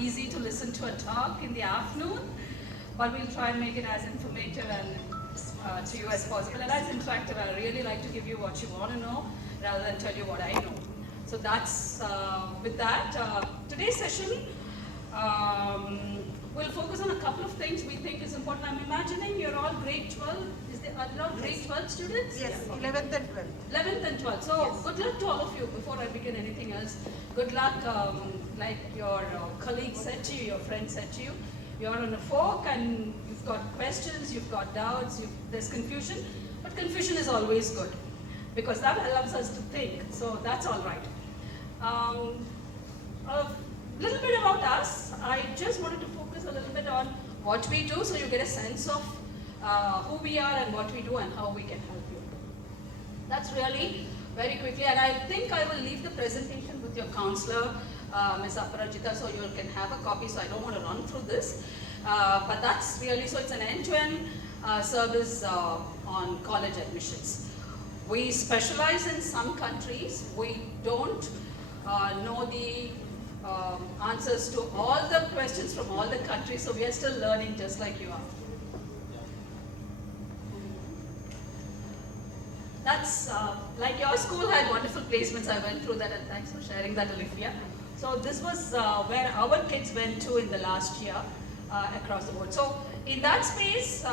easy to listen to a talk in the afternoon, but we'll try and make it as informative and to you as possible and as interactive. I really like to give you what you want to know rather than tell you what I know. So that's with that. Today's session we'll focus on a couple of things we think is important. I'm imagining you're all grade 12. Are there all grade 12 students? Yes, Yeah. 11th and 12th. 11th and 12th. So Yes. good luck to all of you. Before I begin anything else, good luck. Like your colleague said to you, your friend said to you, you're on a fork and you've got questions, you've got doubts, there's confusion. But confusion is always good because that allows us to think. So that's all right. A little bit about us. I just wanted to focus a little bit on what we do so you get a sense of who we are and what we do and how we can help you. That's really very quickly, and I think I will leave the presentation with your counselor, Ms. Aparajita, so you can have a copy, so I don't want to run through this. But that's really, so it's an end-to-end service on college admissions. We specialize in some countries. We don't know the answers to all the questions from all the countries, so we are still learning just like you are. That's like your school had wonderful placements. I went through that, and thanks for sharing that, Olivia. So this was where our kids went to in the last year across the board. So in that space,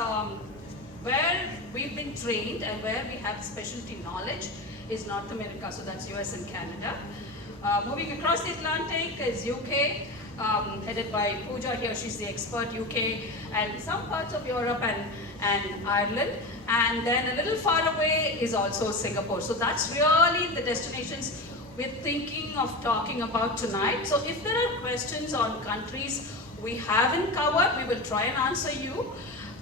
where we've been trained and where we have specialty knowledge is North America. So that's US and Canada. Moving across the Atlantic is UK, headed by Pooja here. She's the expert UK, and some parts of Europe and Ireland. And then a little far away is also Singapore. So that's really the destinations we're thinking of talking about tonight. So if there are questions on countries we haven't covered, we will try and answer you.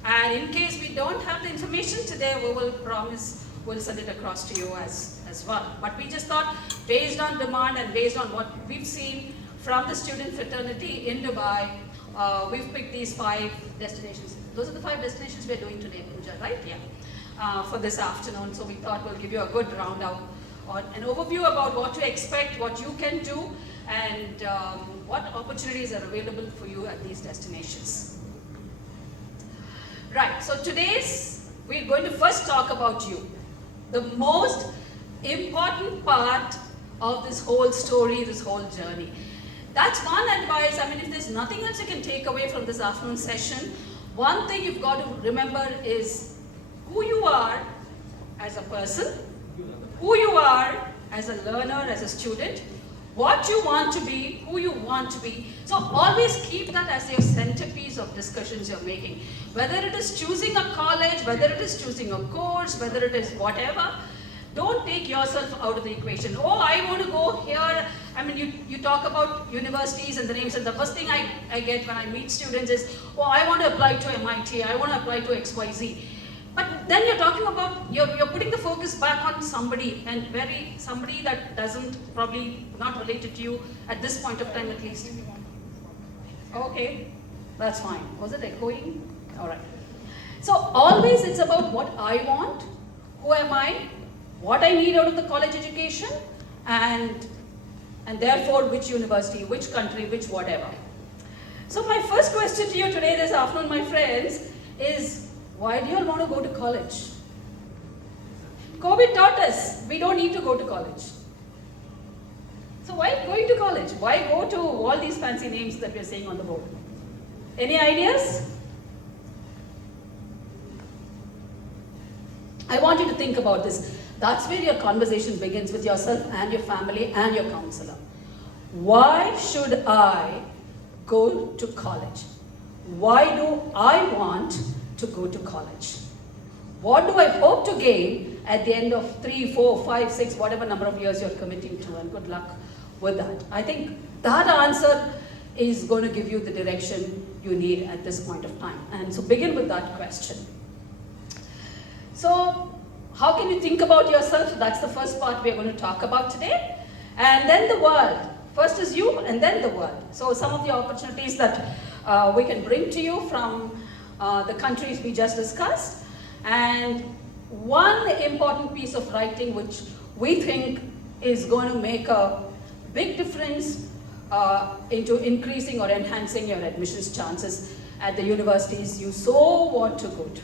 And in case we don't have the information today, we will promise we'll send it across to you as well. But we just thought, based on demand and based on what we've seen from the student fraternity in Dubai, we've picked these 5 destinations. Those are the 5 destinations we're doing today, Pooja, right? Yeah. For this afternoon. So we thought we'll give you a good roundup or an overview about what to expect, what you can do, and what opportunities are available for you at these destinations. Right, so we're going to first talk about you. The most important part of this whole story, this whole journey. That's one advice. I mean, if there's nothing else you can take away from this afternoon session, one thing you've got to remember is who you are as a person, who you are as a learner, as a student, what you want to be, who you want to be. So always keep that as your centerpiece of discussions you're making. Whether it is choosing a college, whether it is choosing a course, whether it is whatever, don't take yourself out of the equation. Oh, I want to go here. I mean, you talk about universities and the names, and the first thing I get when I meet students is, oh, I want to apply to MIT, I want to apply to XYZ. But then you're talking about, you're putting the focus back on somebody, and somebody that doesn't, probably not related to you at this point of time at least. Okay, that's fine. Was it echoing? All right. So always it's about what I want, who am I, what I need out of the college education, and therefore which university, which country, which whatever. So my first question to you today, this afternoon, my friends, is why do you all want to go to college? COVID taught us we don't need to go to college. So why going to college? Why go to all these fancy names that we're saying on the board? Any ideas? I want you to think about this. That's where your conversation begins, with yourself and your family and your counselor. Why should I go to college? Why do I want to go to college? What do I hope to gain at the end of 3, 4, 5, 6, whatever number of years you're committing to, and good luck with that. I think that answer is going to give you the direction you need at this point of time. And so begin with that question. So how can you think about yourself? That's the first part we're going to talk about today. And then the world. First is you and then the world. So some of the opportunities that we can bring to you from the countries we just discussed. And one important piece of writing which we think is going to make a big difference into increasing or enhancing your admissions chances at the universities you so want to go to.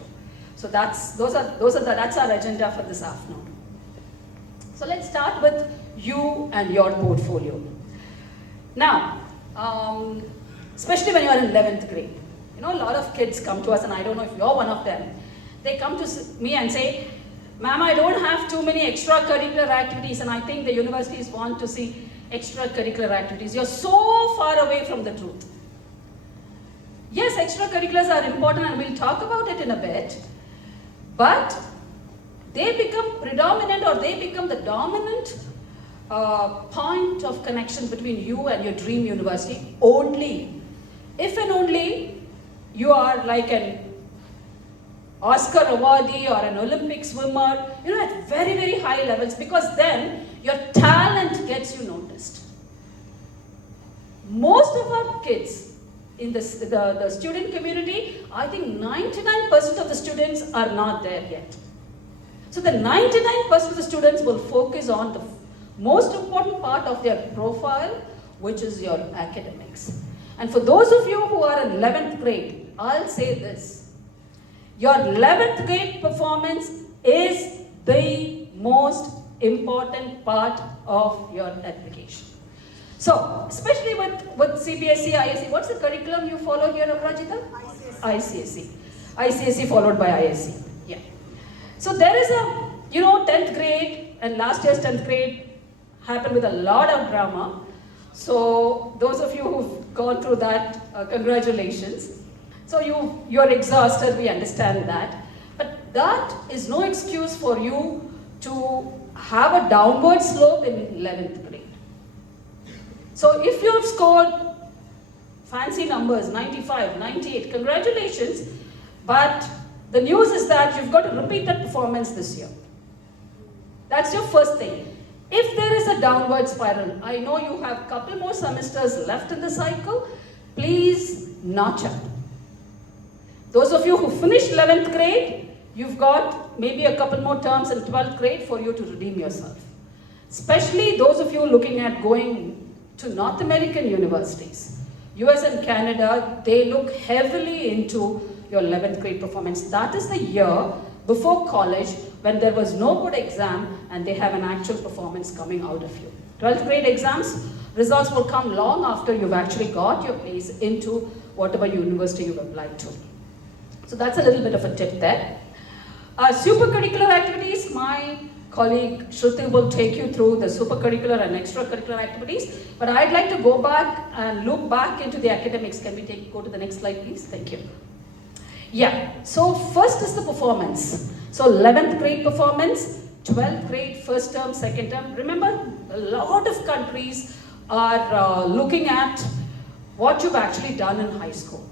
So that's our agenda for this afternoon. So let's start with you and your portfolio. Now, especially when you're in 11th grade, you know, a lot of kids come to us, and I don't know if you're one of them. They come to me and say, "Ma'am, I don't have too many extracurricular activities, and I think the universities want to see extracurricular activities." You're so far away from the truth. Yes, extracurriculars are important, and we'll talk about it in a bit, but they become predominant, or they become the dominant point of connection between you and your dream university only if and only you are like an Oscar awardee or an Olympic swimmer, you know, at very, very high levels, because then your talent gets you noticed. Most of our kids in the student community, I think 99% of the students are not there yet. So the 99% of the students will focus on the most important part of their profile, which is your academics. And for those of you who are in 11th grade, I'll say this: your 11th grade performance is the most important part of your application. So, especially with CBSE, ISE, what's the curriculum you follow here, Aparajita? ICSE. ICSE followed by ISE. Yeah. So there is a, 10th grade, and last year's 10th grade happened with a lot of drama. So those of you who've gone through that, congratulations. So you're exhausted, we understand that. But that is no excuse for you to have a downward slope in 11th grade. So if you've scored fancy numbers, 95, 98, congratulations. But the news is that you've got to repeat that performance this year. That's your first thing. If there is a downward spiral, I know you have a couple more semesters left in the cycle, please notch up. Those of you who finished 11th grade, you've got maybe a couple more terms in 12th grade for you to redeem yourself. Especially those of you looking at going to North American universities. US and Canada, they look heavily into your 11th grade performance. That is the year before college when there was no good exam and they have an actual performance coming out of you. 12th grade exams, results will come long after you've actually got your place into whatever university you've applied to. So that's a little bit of a tip there. Supercurricular activities, my colleague Shruti will take you through the supercurricular and extracurricular activities, but I'd like to go back and look back into the academics. Can we go to the next slide, please? Thank you. Yeah, so first is the performance. So 11th grade performance, 12th grade, first term, second term. Remember, a lot of countries are looking at what you've actually done in high school.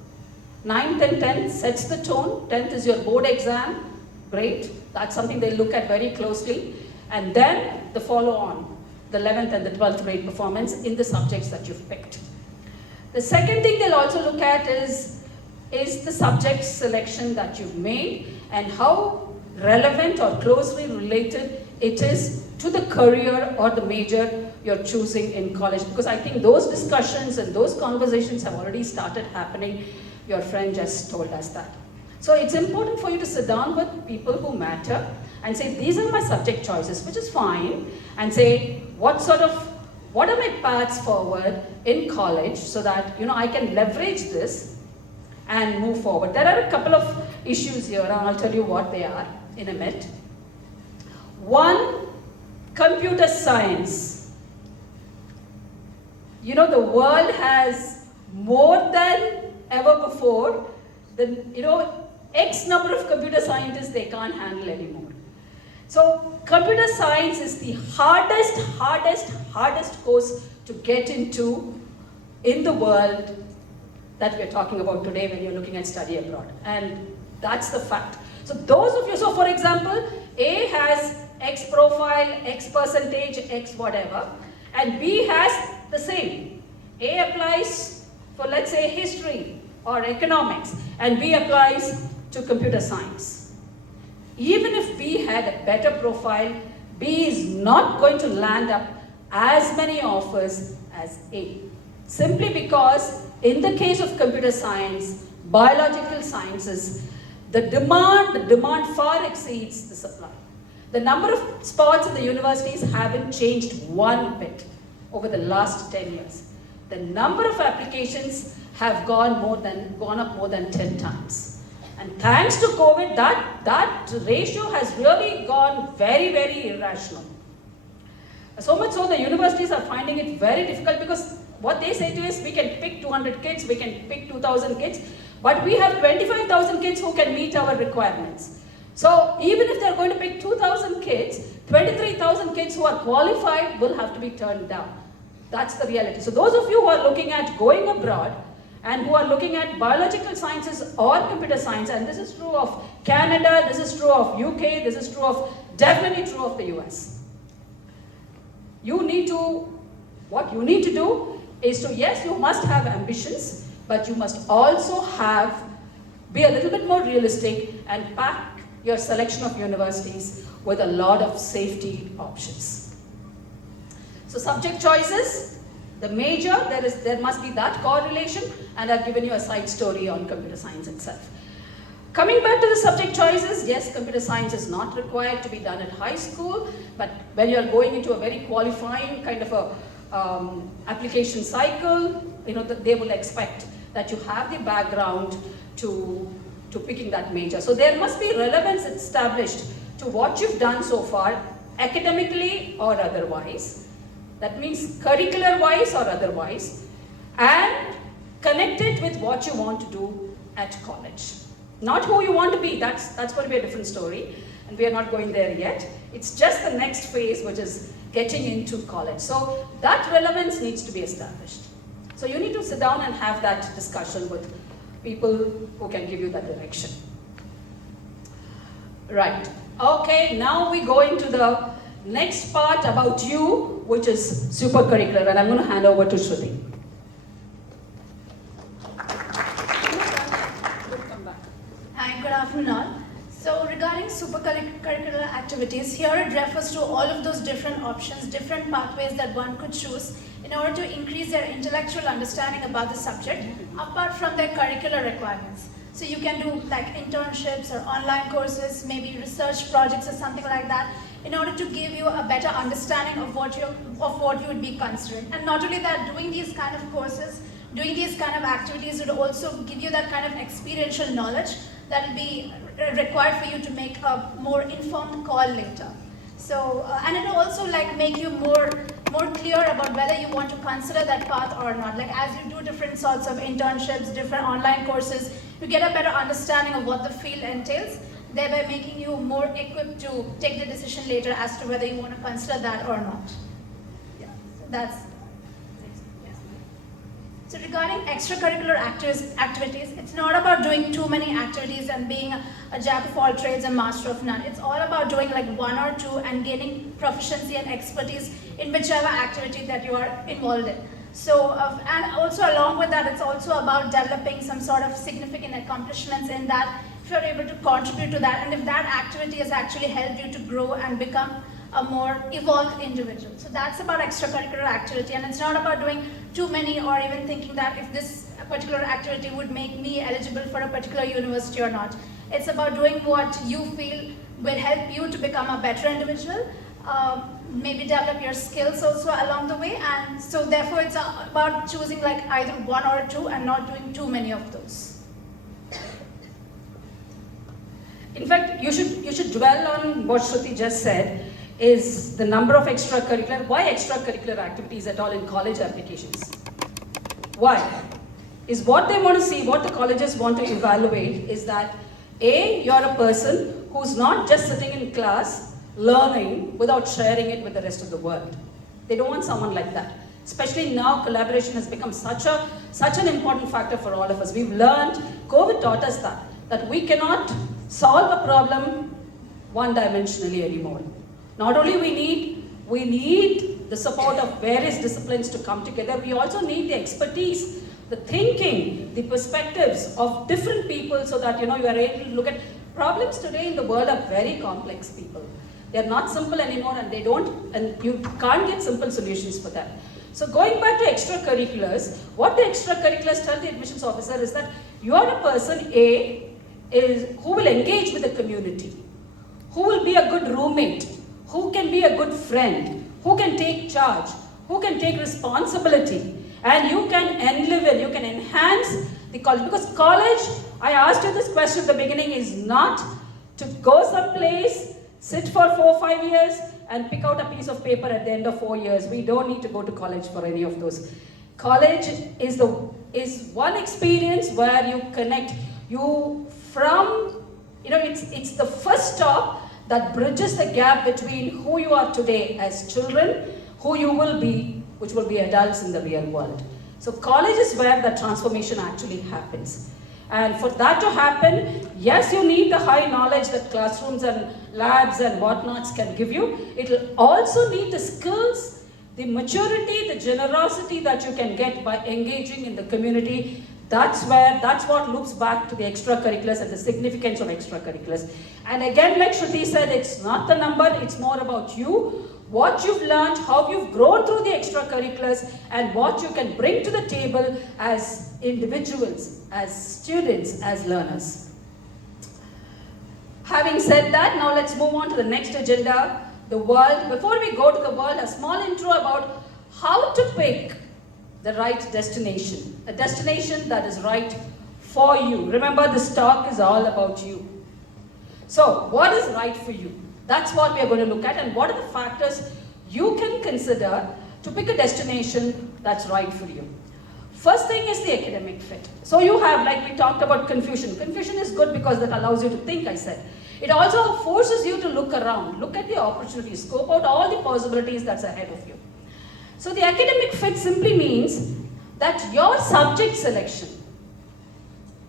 9th and 10th sets the tone. 10th is your board exam. Great. That's something they look at very closely. And then the follow on, the 11th and the 12th grade performance in the subjects that you've picked. The second thing they'll also look at is the subject selection that you've made and how relevant or closely related it is to the career or the major you're choosing in college. Because I think those discussions and those conversations have already started happening. Your friend just told us that. So it's important for you to sit down with people who matter and say, these are my subject choices, which is fine, and say, what are my paths forward in college so that, I can leverage this and move forward. There are a couple of issues here, and I'll tell you what they are in a minute. One, computer science. The world has more than ever before, X number of computer scientists they can't handle anymore. So computer science is the hardest course to get into in the world that we're talking about today when you're looking at study abroad. And that's the fact. So those of you, so for example, A has X profile, X percentage, X whatever, and B has the same. A applies for, let's say, history or economics, and B applies to computer science. Even if B had a better profile, B is not going to land up as many offers as A. simply because in the case of computer science, biological sciences, the demand far exceeds the supply. The number of spots in the universities haven't changed one bit over the last 10 years. The number of applications have gone up more than 10 times. And thanks to COVID, that ratio has really gone very, very irrational. So much so the universities are finding it very difficult, because what they say to us, we can pick 200 kids, we can pick 2,000 kids, but we have 25,000 kids who can meet our requirements. So even if they're going to pick 2,000 kids, 23,000 kids who are qualified will have to be turned down. That's the reality. So those of you who are looking at going abroad and who are looking at biological sciences or computer science, and this is true of Canada, this is true of UK, this is definitely true of the US. What you need to do is to, yes, you must have ambitions, but you must also be a little bit more realistic and pack your selection of universities with a lot of safety options. So subject choices, the major, there must be that correlation, and I've given you a side story on computer science itself. Coming back to the subject choices, yes, computer science is not required to be done at high school, but when you're going into a very qualifying kind of a application cycle, they will expect that you have the background to picking that major. So there must be relevance established to what you've done so far, academically or otherwise. That means curricular-wise or otherwise, and connected with what you want to do at college. Not who you want to be, that's going to be a different story, and we are not going there yet. It's just the next phase, which is getting into college. So that relevance needs to be established. So you need to sit down and have that discussion with people who can give you that direction. Right, okay, now we go into the next part about you, which is supercurricular, and I'm going to hand over to Shruti. Hi, good afternoon all. So regarding supercurricular activities, here it refers to all of those different options, different pathways that one could choose in order to increase their intellectual understanding about the subject, apart from their curricular requirements. So you can do like internships or online courses, maybe research projects or something like that, in order to give you a better understanding of what you would be considering. And not only that, doing these kind of courses, doing these kind of activities would also give you that kind of experiential knowledge that will be required for you to make a more informed call later. So, and it will also like make you more clear about whether you want to consider that path or not. Like as you do different sorts of internships, different online courses, you get a better understanding of what the field entails, thereby making you more equipped to take the decision later as to whether you want to consider that or not. Yeah, so that's. So regarding extracurricular activities, it's not about doing too many activities and being a jack of all trades and master of none. It's all about doing like one or two and gaining proficiency and expertise in whichever activity that you are involved in. So, and also along with that, it's also about developing some sort of significant accomplishments in that, if you're able to contribute to that, and if that activity has actually helped you to grow and become a more evolved individual. So that's about extracurricular activity, and it's not about doing too many or even thinking that if this particular activity would make me eligible for a particular university or not. It's about doing what you feel will help you to become a better individual, maybe develop your skills also along the way, and so therefore it's about choosing like either one or two and not doing too many of those. In fact, you should dwell on what Shruti just said, is the number of why extracurricular activities at all in college applications? Why? Is what they want to see, what the colleges want to evaluate is that A, you're a person who's not just sitting in class learning without sharing it with the rest of the world. They don't want someone like that. Especially now, collaboration has become such an important factor for all of us. We've learned, COVID taught us that we cannot solve a problem one-dimensionally anymore. Not only we need the support of various disciplines to come together, we also need the expertise, the thinking, the perspectives of different people so that you are able to look at problems today in the world are very complex, people. They're not simple anymore, and you can't get simple solutions for that. So going back to extracurriculars, what the extracurriculars tell the admissions officer is that you are a person who will engage with the community, who will be a good roommate, who can be a good friend, who can take charge, who can take responsibility, and you can enliven, you can enhance the college. Because college, I asked you this question at the beginning, is not to go someplace, sit for 4 or 5 years, and pick out a piece of paper at the end of 4 years. We don't need to go to college for any of those. College is one experience where you connect. It's the first stop that bridges the gap between who you are today as children, who you will be, which will be adults in the real world. So college is where the transformation actually happens. And for that to happen, yes, you need the high knowledge that classrooms and labs and whatnots can give you. It will also need the skills, the maturity, the generosity that you can get by engaging in the community. That's what loops back to the extracurriculars and the significance of extracurriculars. And again, like Shruti said, it's not the number, it's more about you, what you've learned, how you've grown through the extracurriculars, and what you can bring to the table as individuals, as students, as learners. Having said that, now let's move on to the next agenda, the world. Before we go to the world, a small intro about how to pick the right destination, a destination that is right for you. Remember, this talk is all about you. So, what is right for you? That's what we are going to look at, and what are the factors you can consider to pick a destination that's right for you. First thing is the academic fit. So you have, like we talked about, confusion. Confusion is good because that allows you to think, I said. It also forces you to look around, look at the opportunities, scope out all the possibilities that's ahead of you. So the academic fit simply means that your subject selection,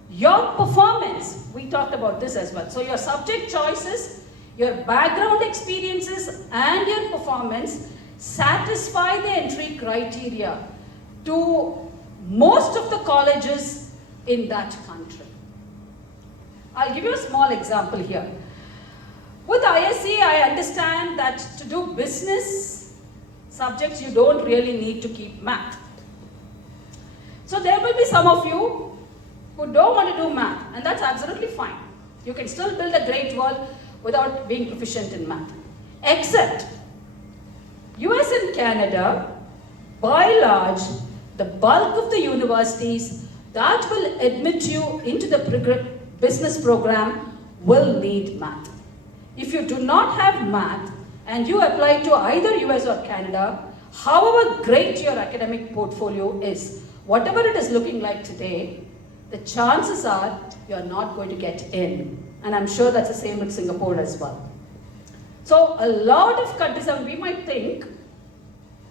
your performance, we talked about this as well. So your subject choices, your background experiences, and your performance satisfy the entry criteria to most of the colleges in that country. I'll give you a small example here. With ISC, I understand that to do business subjects, you don't really need to keep math. So there will be some of you who don't want to do math, and that's absolutely fine. You can still build a great world without being proficient in math. Except, US and Canada, by large, the bulk of the universities that will admit you into the business program will need math. If you do not have math and you apply to either US or Canada, however great your academic portfolio is, whatever it is looking like today, the chances are you're not going to get in. And I'm sure that's the same with Singapore as well. So a lot of countries, and we might think,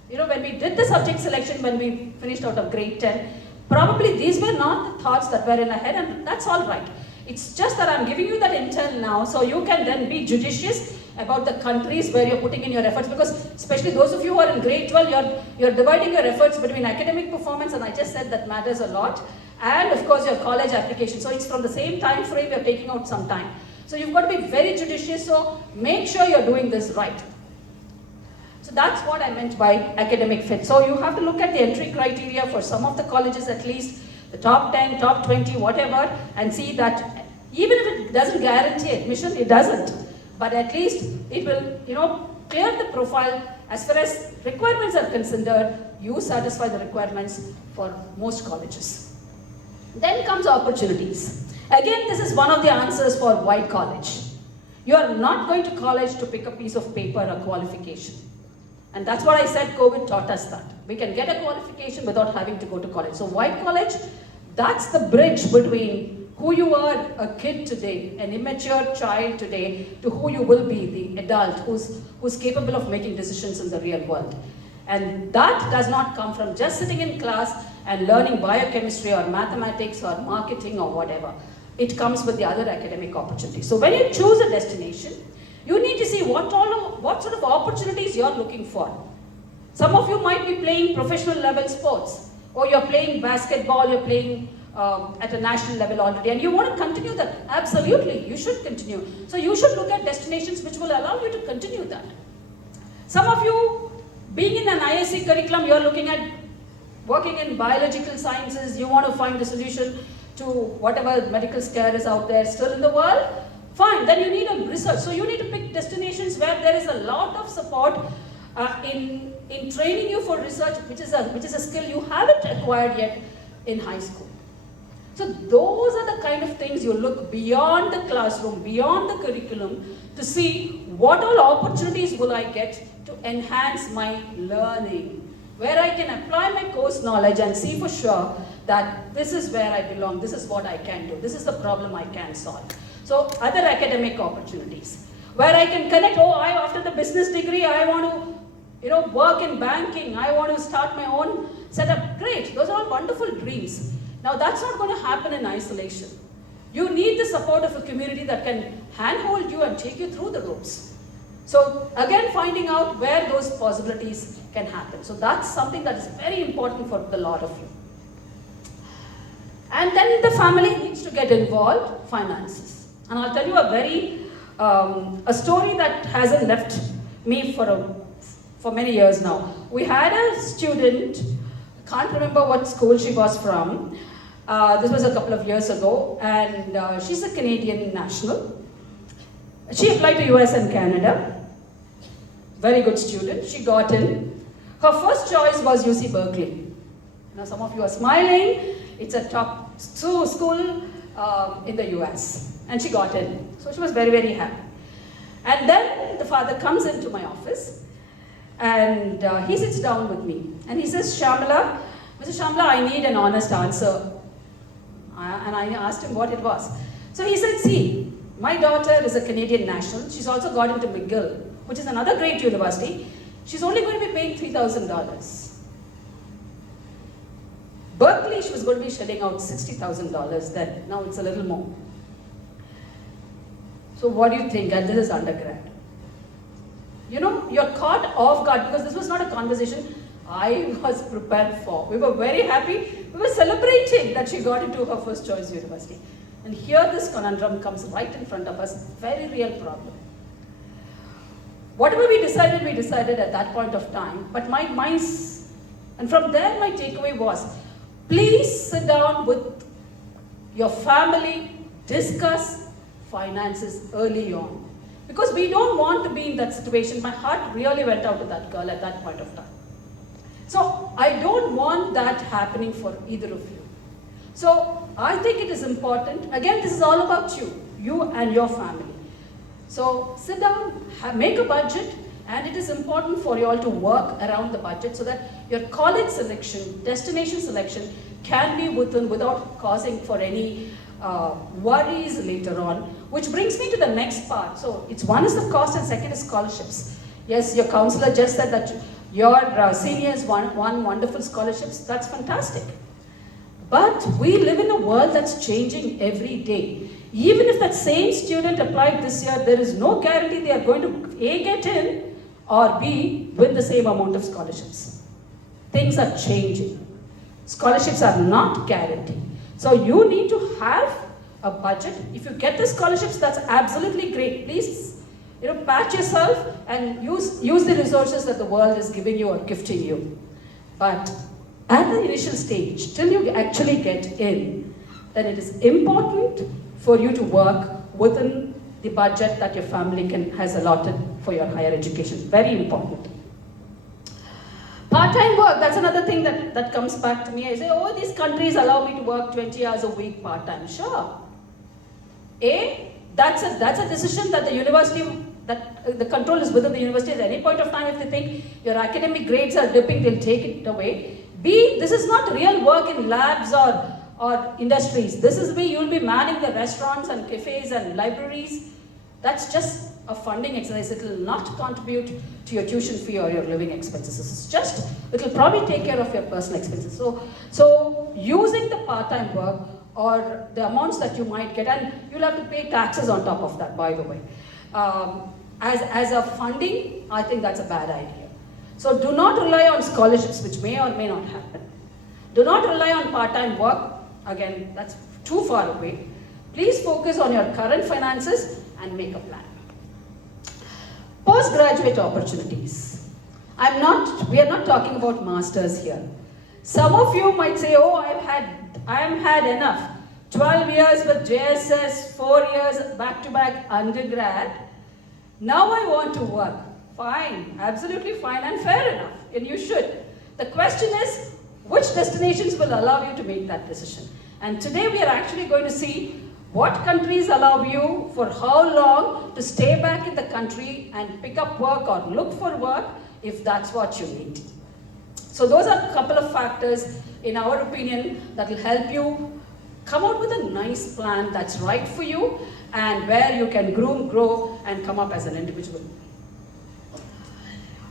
when we did the subject selection, when we finished out of grade 10, probably these were not the thoughts that were in our head, and that's all right. It's just that I'm giving you that intel now, so you can then be judicious about the countries where you're putting in your efforts, because especially those of you who are in grade 12, you're dividing your efforts between academic performance, and I just said that matters a lot, and of course your college application. So it's from the same time frame, you're taking out some time. So you've got to be very judicious, so make sure you're doing this right. So that's what I meant by academic fit. So you have to look at the entry criteria for some of the colleges, at least the top 10, top 20, whatever, and see that even if it doesn't guarantee admission, it doesn't. But at least it will, clear the profile. As far as requirements are concerned, you satisfy the requirements for most colleges. Then comes opportunities. Again, this is one of the answers for why college. You are not going to college to pick a piece of paper or qualification. And that's what I said, COVID taught us that. We can get a qualification without having to go to college. So why college? That's the bridge between who you are, a kid today, an immature child today, to who you will be, the adult who's capable of making decisions in the real world. And that does not come from just sitting in class and learning biochemistry or mathematics or marketing or whatever. It comes with the other academic opportunities. So when you choose a destination, you need to see what sort of opportunities you're looking for. Some of you might be playing professional level sports, or you're playing basketball, you're playing at a national level already, and you want to continue that. Absolutely, you should continue. So you should look at destinations which will allow you to continue that. Some of you Being in an ISC curriculum, you're looking at working in biological sciences, you want to find a solution to whatever medical scare is out there still in the world, fine, then you need a research. So you need to pick destinations where there is a lot of support in training you for research, which is a skill you haven't acquired yet in high school. So those are the kind of things you look beyond the classroom, beyond the curriculum, to see what all opportunities will I get to enhance my learning, where I can apply my course knowledge and see for sure that this is where I belong, this is what I can do, this is the problem I can solve. So other academic opportunities, where I can connect, after the business degree, I want to work in banking, I want to start my own setup. Great, those are all wonderful dreams. Now that's not going to happen in isolation. You need the support of a community that can handhold you and take you through the ropes. So again, finding out where those possibilities can happen. So that's something that is very important for a lot of you. And then the family needs to get involved, finances. And I'll tell you a story that hasn't left me for many years now. We had a student, can't remember what school she was from. This was a couple of years ago, and she's a Canadian national. She applied to US and Canada. Very good student. She got in. Her first choice was UC Berkeley. Now some of you are smiling. It's a top school in the US. And she got in. So she was very, very happy. And then the father comes into my office, and he sits down with me. And he says, Shyamala, Mr. Shyamala, I need an honest answer. And I asked him what it was. So he said, see, my daughter is a Canadian national. She's also got into McGill, which is another great university. She's only going to be paying $3,000. Berkeley, she was going to be shelling out $60,000 then. Now it's a little more. So what do you think? And this is undergrad. You're caught off guard because this was not a conversation I was prepared for. We were very happy. We were celebrating that she got into her first choice university. And here this conundrum comes right in front of us. Very real problem. Whatever we decided at that point of time. But and from there my takeaway was, please sit down with your family, discuss finances early on. Because we don't want to be in that situation. My heart really went out to that girl at that point of time. So I don't want that happening for either of you. So I think it is important, again this is all about you and your family. So sit down, make a budget, and it is important for you all to work around the budget so that your college selection, destination selection can be without causing for any worries later on. Which brings me to the next part. So one is the cost and second is scholarships. Yes, your counselor just said that your seniors won wonderful scholarships. That's fantastic. But we live in a world that's changing every day. Even if that same student applied this year, there is no guarantee they are going to A, get in, or B, win the same amount of scholarships. Things are changing. Scholarships are not guaranteed. So you need to have a budget. If you get the scholarships, that's absolutely great. Please, patch yourself and use the resources that the world is giving you or gifting you. But at the initial stage, till you actually get in, then it is important for you to work within the budget that your family has allotted for your higher education. Very important. Part-time work, that's another thing that comes back to me. I say, these countries allow me to work 20 hours a week part-time. Sure. That's a decision that the university, that the control is within the university. At any point of time, if they think your academic grades are dipping, they'll take it away. B, this is not real work in labs or industries. This is where you'll be manning the restaurants and cafes and libraries. That's just a funding exercise. It will not contribute to your tuition fee or your living expenses. It will probably take care of your personal expenses. So using the part-time work or the amounts that you might get, and you'll have to pay taxes on top of that, by the way. As a funding, I think that's a bad idea. So do not rely on scholarships, which may or may not happen. Do not rely on part-time work. Again, that's too far away. Please focus on your current finances and make a plan. Postgraduate opportunities. we are not talking about masters here. Some of you might say, oh, I have had enough. 12 years with JSS, 4 years back-to-back undergrad. Now I want to work. Fine, absolutely fine and fair enough, and you should. The question is, which destinations will allow you to make that decision? And today we are actually going to see what countries allow you for how long to stay back in the country and pick up work or look for work if that's what you need. So those are a couple of factors, in our opinion, that will help you come out with a nice plan that's right for you and where you can groom, grow, and come up as an individual.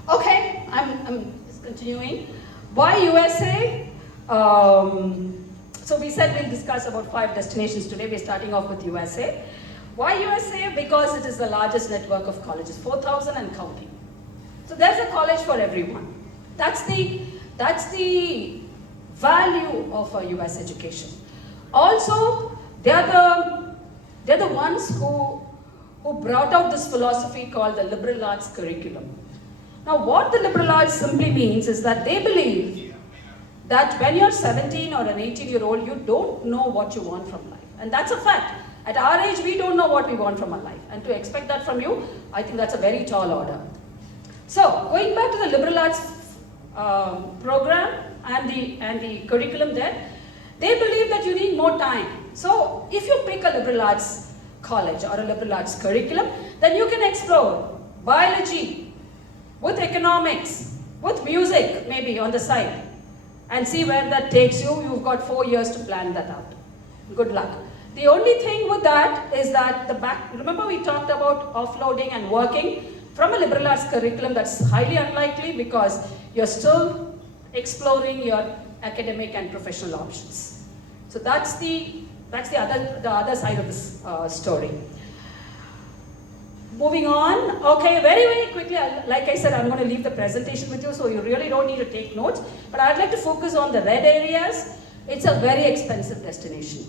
Okay, I'm just continuing. Why USA? So we said we'll discuss about 5 destinations today. We're starting off with USA. Why USA? Because it is the largest network of colleges, 4,000 and counting. So there's a college for everyone. That's the value of a US education. Also, they're the ones who brought out this philosophy called the liberal arts curriculum. Now, what the liberal arts simply means is that they believe that when you're 17 or an 18-year-old, you don't know what you want from life. And that's a fact. At our age, we don't know what we want from our life. And to expect that from you, I think that's a very tall order. So, going back to the liberal arts program and the curriculum there, they believe that you need more time. So, if you pick a liberal arts college or a liberal arts curriculum, then you can explore biology with economics, with music maybe on the side, and see where that takes you. You've got 4 years to plan that out. Good luck. The only thing with that is that remember we talked about offloading and working from a liberal arts curriculum. That's highly unlikely because you're still exploring your academic and professional options. So that's the other side of this story. Moving on, okay, very, very quickly, like I said, I'm going to leave the presentation with you, so you really don't need to take notes, but I'd like to focus on the red areas. It's a very expensive destination.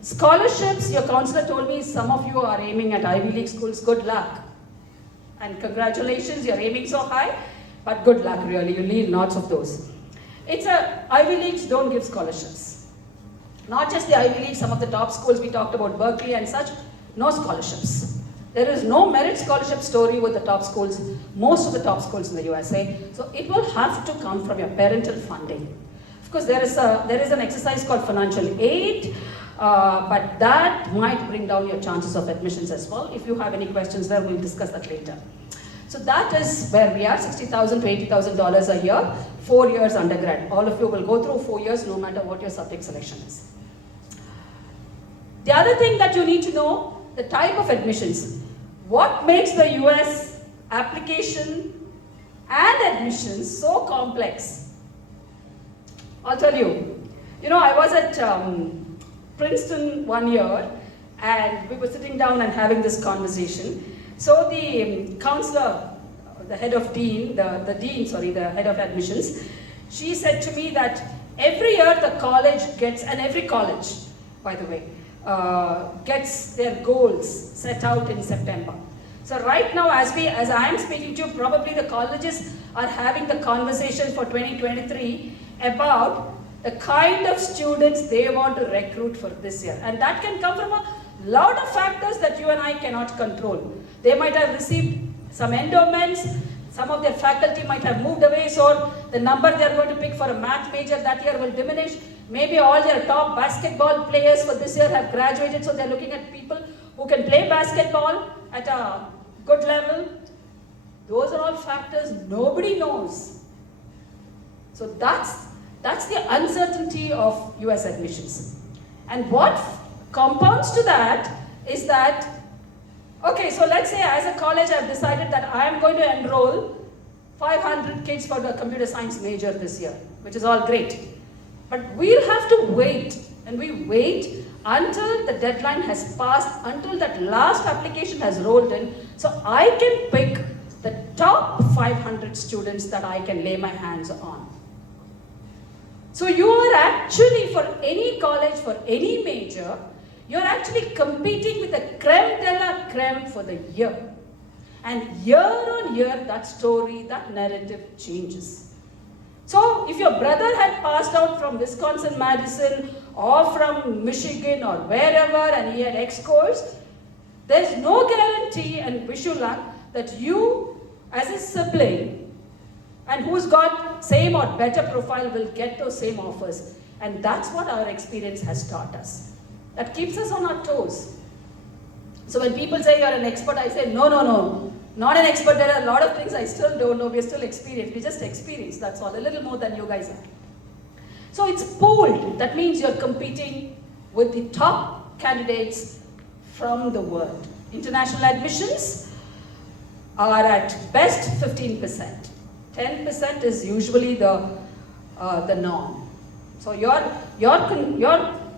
Scholarships, your counselor told me some of you are aiming at Ivy League schools. Good luck. And congratulations, you're aiming so high, but good luck really, you need lots of those. Ivy Leagues don't give scholarships. Not just the Ivy League, some of the top schools we talked about, Berkeley and such, no scholarships. There is no merit scholarship story with the top schools, most of the top schools in the USA. So it will have to come from your parental funding. Of course, there is an exercise called financial aid, but that might bring down your chances of admissions as well. If you have any questions there, we'll discuss that later. So that is where we are, $60,000 to $80,000 a year, 4 years undergrad. All of you will go through 4 years no matter what your subject selection is. The other thing that you need to know, the type of admissions. What makes the US application and admissions so complex? I'll tell you. You know, I was at Princeton 1 year and we were sitting down and having this conversation. So the counselor, the head of head of admissions, she said to me that every year the college gets, and every college, by the way, gets their goals set out in September. So right now, as I am speaking to you, probably the colleges are having the conversation for 2023 about the kind of students they want to recruit for this year. And that can come from a lot of factors that you and I cannot control. They might have received some endowments, some of their faculty might have moved away, so the number they are going to pick for a math major that year will diminish. Maybe all their top basketball players for this year have graduated, so they're looking at people who can play basketball at a good level. Those are all factors nobody knows. So that's the uncertainty of US admissions. And what compounds to that is that, okay, so let's say as a college I've decided that I am going to enroll 500 kids for the computer science major this year, which is all great. But we'll have to wait, and we wait until the deadline has passed, until that last application has rolled in, so I can pick the top 500 students that I can lay my hands on. So you are actually, for any college, for any major, you're actually competing with the creme de la creme for the year. And year on year, that story, that narrative changes. So if your brother had passed out from Wisconsin-Madison or from Michigan or wherever and he had X course, there's no guarantee, and wish you luck, that you as a sibling and who's got same or better profile will get those same offers. And that's what our experience has taught us. That keeps us on our toes. So when people say you're an expert, I say, no, not an expert. There are a lot of things I still don't know. We're still experienced. We just experience, that's all. A little more than you guys are. So it's pooled. That means you're competing with the top candidates from the world. International admissions are at best 15%. 10% is usually the norm. So you're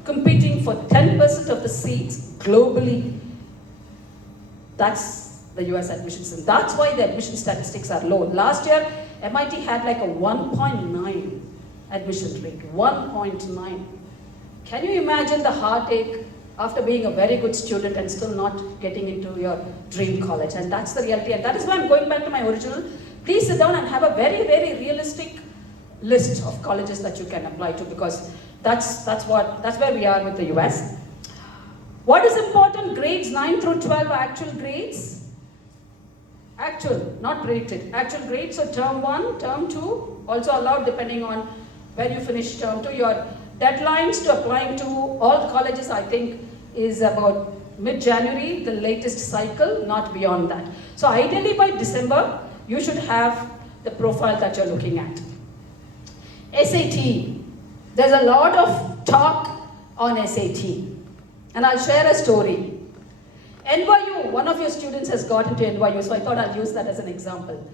competing for 10% of the seats globally. That's the US admissions, and that's why the admission statistics are low. Last year, MIT had like a 1.9 admission rate, 1.9. Can you imagine the heartache after being a very good student and still not getting into your dream college? And that's the reality, and that is why I'm going back to my original. Please sit down and have a very, very realistic list of colleges that you can apply to, because that's where we are with the US. What is important? Grades 9 through 12 are actual grades. Actual, not rated. Actual grades, so term 1, term 2, also allowed depending on when you finish term 2. Your deadlines to applying to all the colleges, I think, is about mid-January, the latest cycle, not beyond that. So ideally by December, you should have the profile that you're looking at. SAT. There's a lot of talk on SAT. And I'll share a story. NYU, one of your students has got into NYU, so I thought I'll use that as an example.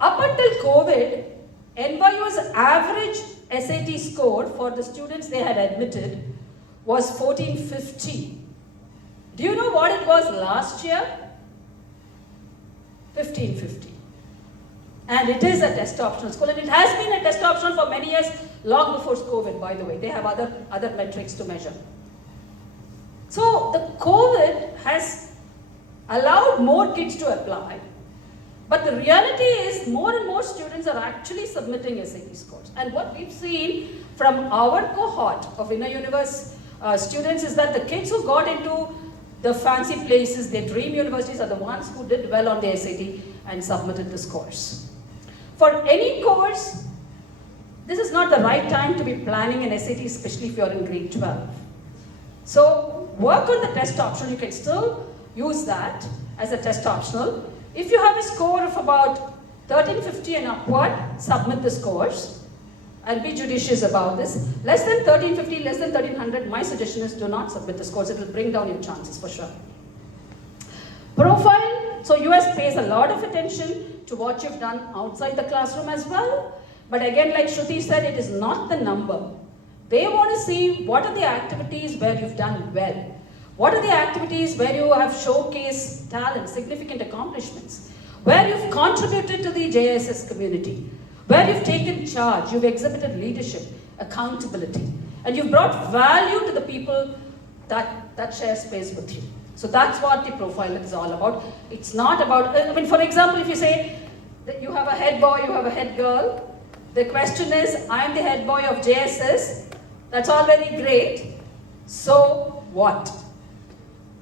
Up until COVID, NYU's average SAT score for the students they had admitted was 1450. Do you know what it was last year? 1550. And it is a test optional school, and it has been a test optional for many years, long before COVID, by the way. They have other metrics to measure. So the COVID has allowed more kids to apply, but the reality is more and more students are actually submitting SAT scores. And what we've seen from our cohort of inner universe students is that the kids who got into the fancy places, their dream universities, are the ones who did well on the SAT and submitted the scores. For any course, this is not the right time to be planning an SAT, especially if you're in grade 12. So work on the test optional. You can still use that as a test optional. If you have a score of about 1350 and upward, submit the scores. I'll be judicious about this. Less than 1350, less than 1300, my suggestion is do not submit the scores. It will bring down your chances for sure. Profile. So US pays a lot of attention to what you've done outside the classroom as well. But again, like Shruti said, it is not the number. They want to see what are the activities where you've done well. What are the activities where you have showcased talent, significant accomplishments, where you've contributed to the JSS community, where you've taken charge, you've exhibited leadership, accountability, and you've brought value to the people that share space with you. So that's what the profile is all about. It's not about, I mean, for example, if you say that you have a head boy, you have a head girl, the question is, I'm the head boy of JSS, that's all very great, so what?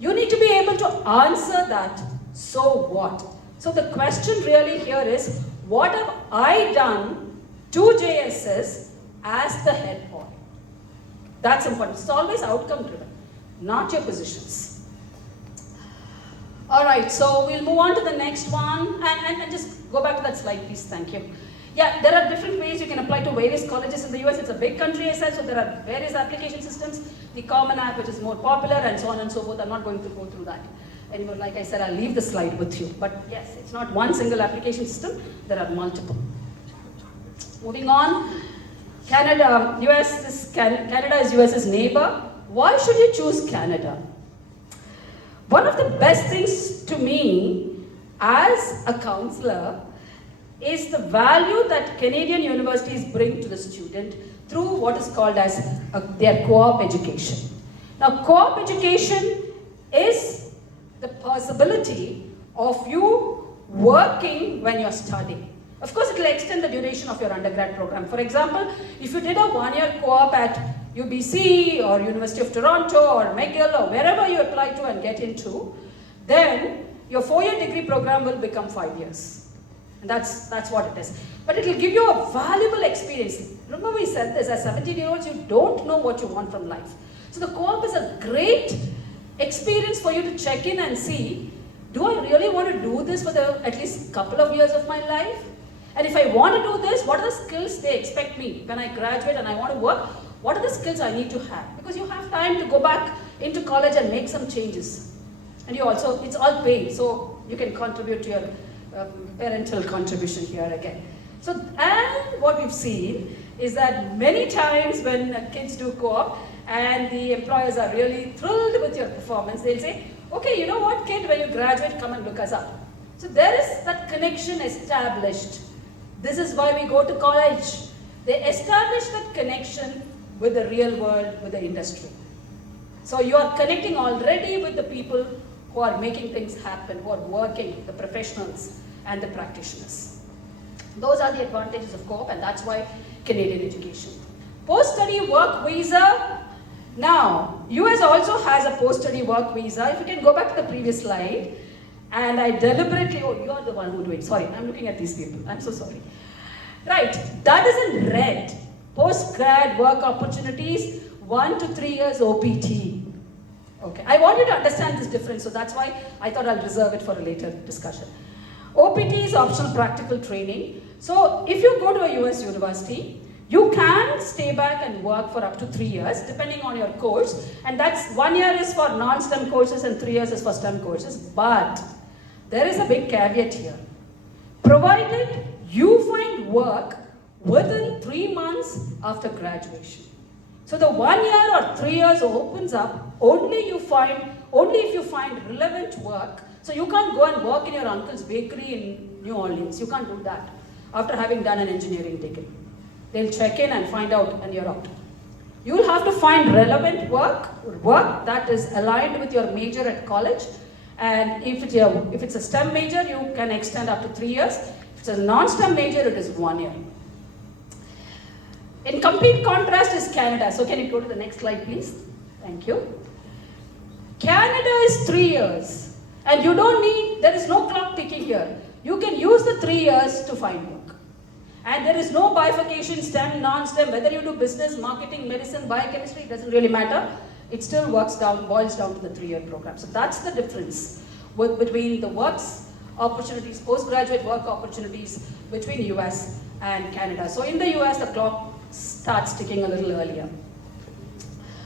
You need to be able to answer that, so what? So the question really here is, what have I done to JSS as the head boy? That's important. It's always outcome driven, not your positions. All right, so we'll move on to the next one, and just go back to that slide, please. Thank you. Yeah, there are different ways you can apply to various colleges in the US. It's a big country, I said, so there are various application systems. The Common App, which is more popular, and so on and so forth. I'm not going to go through that anymore. Like I said, I'll leave the slide with you. But yes, it's not one single application system. There are multiple. Moving on, Canada. Canada is US's neighbor. Why should you choose Canada? One of the best things to me as a counselor is the value that Canadian universities bring to the student through what is called as their co-op education. Now, co-op education is the possibility of you working when you're studying. Of course, it will extend the duration of your undergrad program. For example, if you did a one-year co-op at UBC or University of Toronto or McGill or wherever you apply to and get into, then your 4-year degree program will become 5 years. And that's what it is. But it will give you a valuable experience. Remember we said this, as 17-year-olds, you don't know what you want from life. So the co-op is a great experience for you to check in and see, do I really want to do this for at least couple of years of my life? And if I want to do this, what are the skills they expect me when I graduate and I want to work? What are the skills I need to have? Because you have time to go back into college and make some changes. And you also, it's all paid, so you can contribute to your parental contribution here again. So, and what we've seen is that many times when kids do co-op and the employers are really thrilled with your performance, they'll say, okay, you know what kid, when you graduate, come and look us up. So there is that connection established. This is why we go to college. They establish that connection with the real world, with the industry. So you are connecting already with the people who are making things happen, who are working, the professionals and the practitioners. Those are the advantages of co-op, and that's why Canadian education. Post-study work visa. Now, US also has a post-study work visa. If you can go back to the previous slide. And I deliberately, oh, you're the one who do it. Sorry, I'm looking at these people. I'm so sorry. Right, that is in red. Post-grad work opportunities, 1 to 3 years OPT. Okay, I want you to understand this difference, so that's why I thought I'll reserve it for a later discussion. OPT is optional practical training. So if you go to a US university, you can stay back and work for up to 3 years, depending on your course. And that's 1 year is for non-STEM courses and 3 years is for STEM courses. But there is a big caveat here. Provided you find work within 3 months after graduation. So the 1 year or 3 years opens up only if you find relevant work. So you can't go and work in your uncle's bakery in New Orleans. You can't do that after having done an engineering degree. They'll check in and find out and you're out. You'll have to find relevant work that is aligned with your major at college. And if it's a STEM major, you can extend up to 3 years. If it's a non-STEM major, it is 1 year. In complete contrast is Canada. So can you go to the next slide, please? Thank you. Canada is 3 years. And you don't need, there is no clock ticking here. You can use the 3 years to find work. And there is no bifurcation, STEM, non-STEM, whether you do business, marketing, medicine, biochemistry, it doesn't really matter. It still boils down to the 3-year program. So that's the difference between the works opportunities, postgraduate work opportunities between US and Canada. So in the US, the clock starts ticking a little earlier.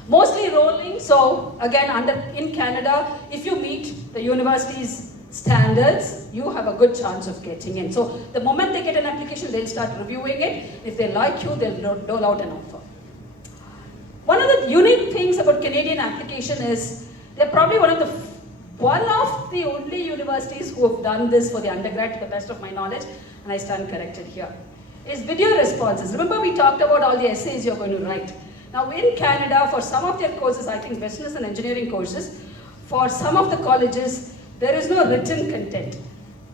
Mostly rolling, so again, in Canada, if you meet the university's standards, you have a good chance of getting in. So the moment they get an application, they'll start reviewing it. If they like you, they'll dole out an offer. One of the unique things about Canadian application is they're probably one of the only universities who have done this for the undergrad, to the best of my knowledge, and I stand corrected here, is video responses. Remember we talked about all the essays you're going to write. Now in Canada, for some of their courses, I think business and engineering courses, for some of the colleges, there is no written content.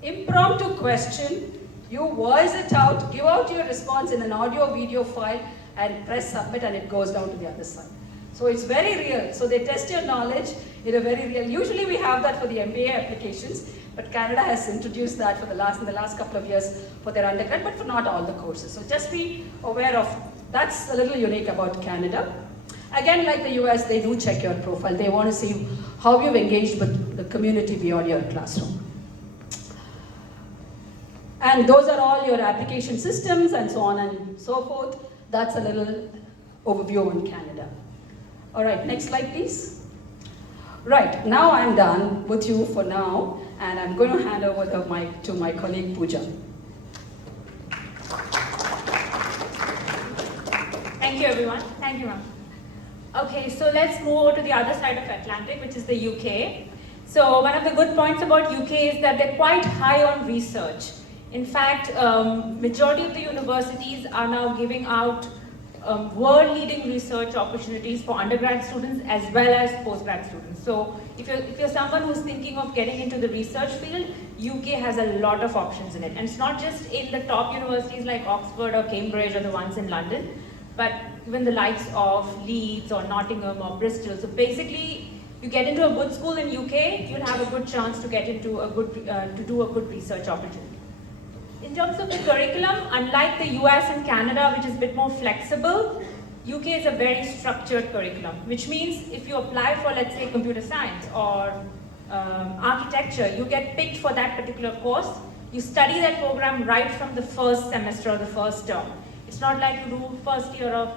Impromptu question, you voice it out, give out your response in an audio video file and press submit and it goes down to the other side. So it's very real. So they test your knowledge in a very real, usually we have that for the MBA applications, but Canada has introduced that in the last couple of years for their undergrad, but for not all the courses. So just be aware of, that's a little unique about Canada. Again, like the US, they do check your profile. They want to see how you've engaged with the community beyond your classroom. And those are all your application systems and so on and so forth. That's a little overview on Canada. All right, next slide, please. Right, now I'm done with you for now, and I'm going to hand over the mic to my colleague, Pooja. Thank you, everyone. Thank you, ma'am. Okay, so let's move over to the other side of Atlantic, which is the UK. So one of the good points about UK is that they're quite high on research. In fact, majority of the universities are now giving out world-leading research opportunities for undergrad students as well as postgrad students. So if you're someone who's thinking of getting into the research field, UK has a lot of options in it. And it's not just in the top universities like Oxford or Cambridge or the ones in London, but even the likes of Leeds or Nottingham or Bristol. So basically, you get into a good school in UK, you'll have a good chance to get into a good, to do a good research opportunity. In terms of the curriculum, unlike the US and Canada, which is a bit more flexible, UK is a very structured curriculum, which means if you apply for, let's say, computer science or architecture, you get picked for that particular course. You study that program right from the first semester or the first term. It's not like you do first year of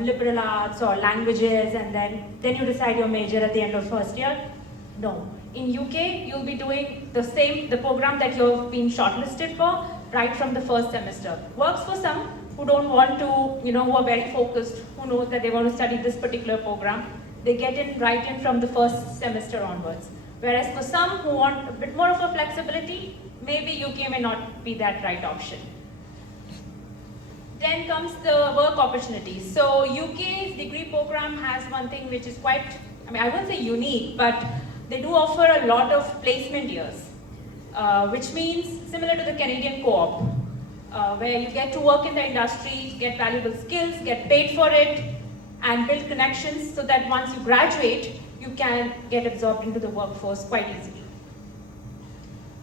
liberal arts or languages and then you decide your major at the end of first year. No. In UK, you'll be doing the program that you've been shortlisted for right from the first semester. Works for some who don't want to, who are very focused, who knows that they want to study this particular program. They get in right in from the first semester onwards. Whereas for some who want a bit more of a flexibility, maybe UK may not be that right option. Then comes the work opportunities. So UK's degree program has one thing which is quite, I wouldn't say unique, but they do offer a lot of placement years, which means similar to the Canadian co-op, where you get to work in the industry, get valuable skills, get paid for it, and build connections so that once you graduate, you can get absorbed into the workforce quite easily.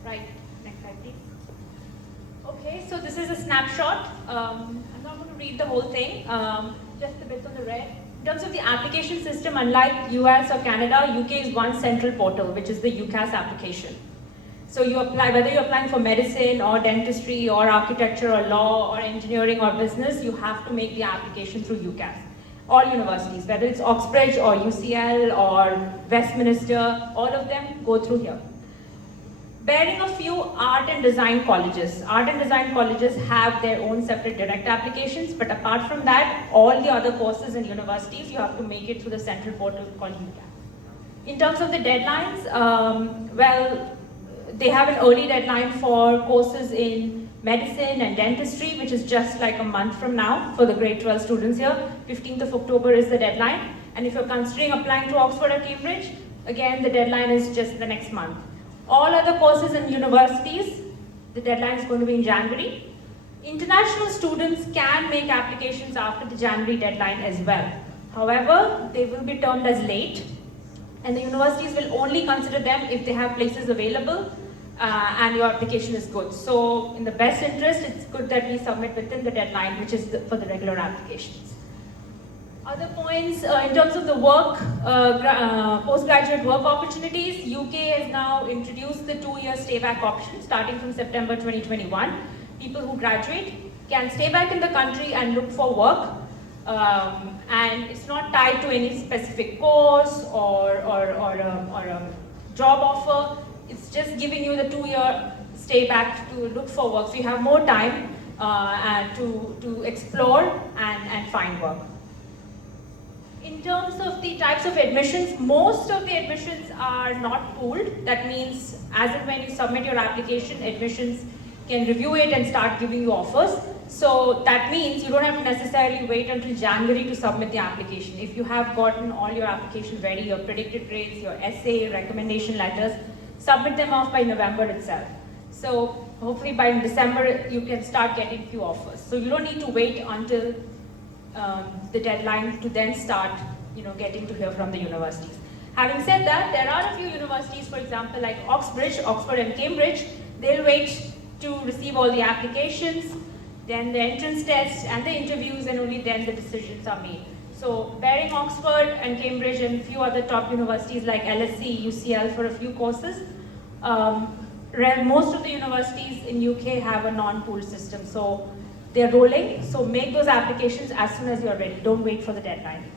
Right, next slide please. Okay, so this is a snapshot. I'm not going to read the whole thing, just the bits on the red. In terms of the application system, unlike US or Canada, UK is one central portal, which is the UCAS application. So you apply, whether you're applying for medicine or dentistry or architecture or law or engineering or business, you have to make the application through UCAS. All universities, whether it's Oxbridge or UCL or Westminster, all of them go through here. Barring a few art and design colleges. Art and design colleges have their own separate direct applications, but apart from that, all the other courses in universities, you have to make it through the central portal called UCAS. In terms of the deadlines, well, they have an early deadline for courses in medicine and dentistry, which is just like a month from now for the grade 12 students here. 15th of October is the deadline. And if you're considering applying to Oxford or Cambridge, again, the deadline is just the next month. All other courses in universities, the deadline is going to be in January. International students can make applications after the January deadline as well. However, they will be termed as late, and the universities will only consider them if they have places available and your application is good. So in the best interest, it's good that we submit within the deadline, which is for the regular applications. Other points, in terms of the work, postgraduate work opportunities, UK has now introduced the 2-year stay-back option starting from September 2021. People who graduate can stay back in the country and look for work, and it's not tied to any specific course or a job offer. It's just giving you the 2-year stay back to look for work, so you have more time and to explore and find work. In terms of the types of admissions, most of the admissions are not pooled. That means as and when you submit your application, admissions can review it and start giving you offers. So that means you don't have to necessarily wait until January to submit the application. If you have gotten all your applications ready, your predicted grades, your essay, recommendation letters, submit them off by November itself. So hopefully by December you can start getting few offers. So you don't need to wait until the deadline to then start, getting to hear from the universities. Having said that, there are a few universities, for example, like Oxbridge, Oxford and Cambridge, they'll wait to receive all the applications, then the entrance test and the interviews, and only then the decisions are made. So bearing Oxford and Cambridge and a few other top universities like LSE, UCL for a few courses, most of the universities in UK have a non-pool system. So they're rolling, so make those applications as soon as you're ready. Don't wait for the deadline.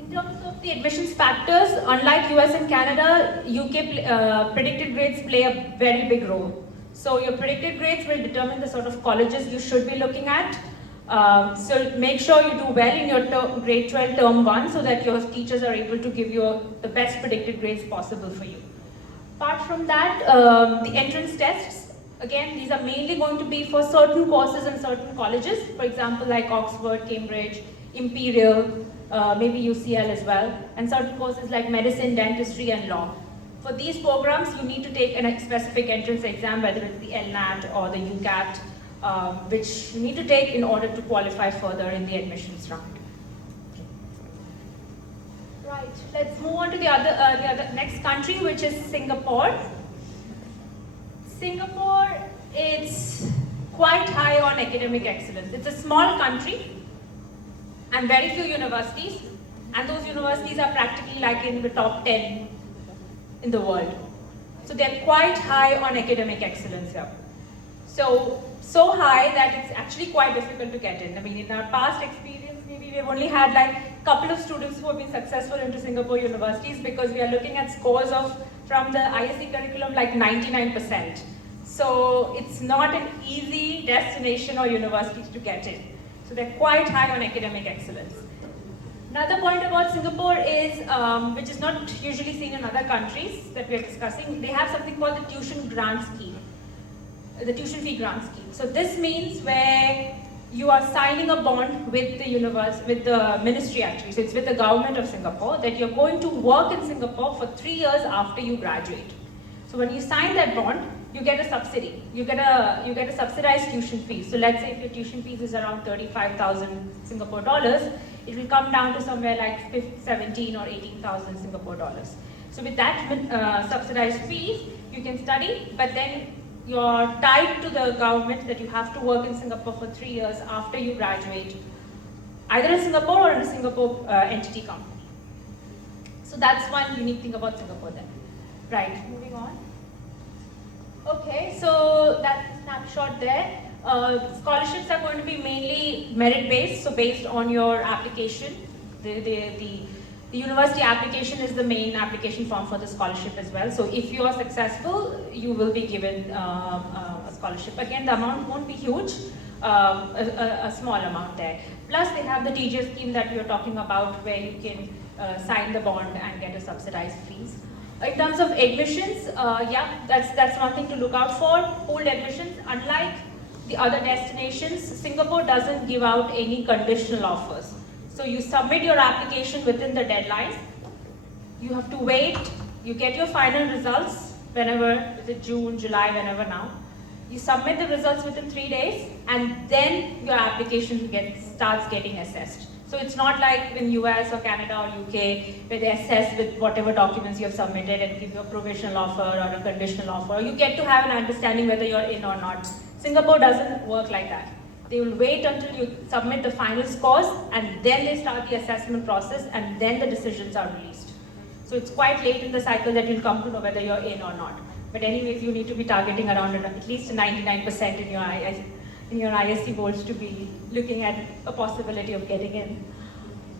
In terms of the admissions factors, unlike US and Canada, UK predicted grades play a very big role. So your predicted grades will determine the sort of colleges you should be looking at. So make sure you do well in your grade 12 term 1 so that your teachers are able to give you the best predicted grades possible for you. Apart from that, the entrance tests, Again, these are mainly going to be for certain courses and certain colleges, for example, like Oxford, Cambridge, Imperial, maybe UCL as well, and certain courses like medicine, dentistry, and law. For these programs, you need to take a specific entrance exam, whether it's the LNAT or the UCAT, which you need to take in order to qualify further in the admissions round. Right, let's move on to the other next country, which is Singapore. Singapore is quite high on academic excellence. It's a small country and very few universities, and those universities are practically like in the top 10 in the world. So they're quite high on academic excellence here. So high that it's actually quite difficult to get in. I mean, in our past experience, maybe we've only had like a couple of students who have been successful into Singapore universities, because we are looking at scores from the ISE curriculum like 99%. So it's not an easy destination or university to get in. So they're quite high on academic excellence. Another point about Singapore is, which is not usually seen in other countries that we are discussing, they have something called the tuition grant scheme, the tuition fee grant scheme. So this means where you are signing a bond with the ministry actually, so it's with the government of Singapore, that you're going to work in Singapore for 3 years after you graduate. So when you sign that bond, you get a subsidy. You get a subsidized tuition fee. So let's say if your tuition fees is around 35,000 Singapore dollars, it will come down to somewhere like 17 or 18,000 Singapore dollars. So with that subsidized fees, you can study, but then you're tied to the government that you have to work in Singapore for 3 years after you graduate, either in Singapore or in a Singapore entity company. So that's one unique thing about Singapore then. Right, moving on. Okay, so that's a snapshot there. Scholarships are going to be mainly merit-based, so based on your application. The university application is the main application form for the scholarship as well. So if you are successful, you will be given a scholarship. Again, the amount won't be huge, a small amount there. Plus, they have the TGS scheme that we are talking about, where you can sign the bond and get a subsidized fees. In terms of admissions, yeah, that's one thing to look out for. Pooled admissions, unlike the other destinations, Singapore doesn't give out any conditional offers. So you submit your application within the deadline. You have to wait. You get your final results whenever, is it June, July, whenever now. You submit the results within 3 days, and then your application starts getting assessed. So it's not like in US or Canada or UK, where they assess with whatever documents you have submitted and give you a provisional offer or a conditional offer. You get to have an understanding whether you're in or not. Singapore doesn't work like that. They will wait until you submit the final scores, and then they start the assessment process, and then the decisions are released. So it's quite late in the cycle that you'll come to know whether you're in or not. But anyways, you need to be targeting around at least 99% in your ISC goals to be looking at a possibility of getting in.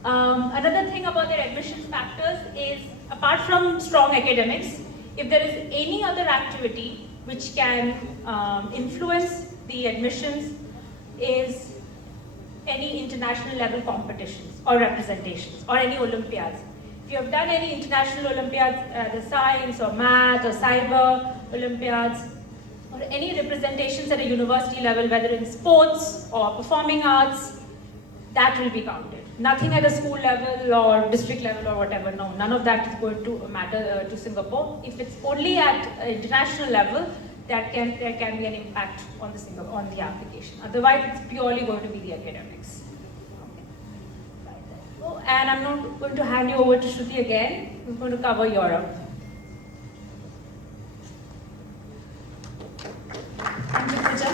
Another thing about their admissions factors is, apart from strong academics, if there is any other activity which can influence the admissions, is any international level competitions or representations or any Olympiads. If you have done any international Olympiads, the science or math or cyber Olympiads, or any representations at a university level, whether in sports or performing arts, that will be counted. Nothing at a school level or district level or whatever, no, none of that is going to matter to Singapore. If it's only at international level, there can be an impact on the application. Otherwise, it's purely going to be the academics. Okay. And I'm not going to hand you over to Shruti again. We're going to cover Europe. Thank you, Pooja.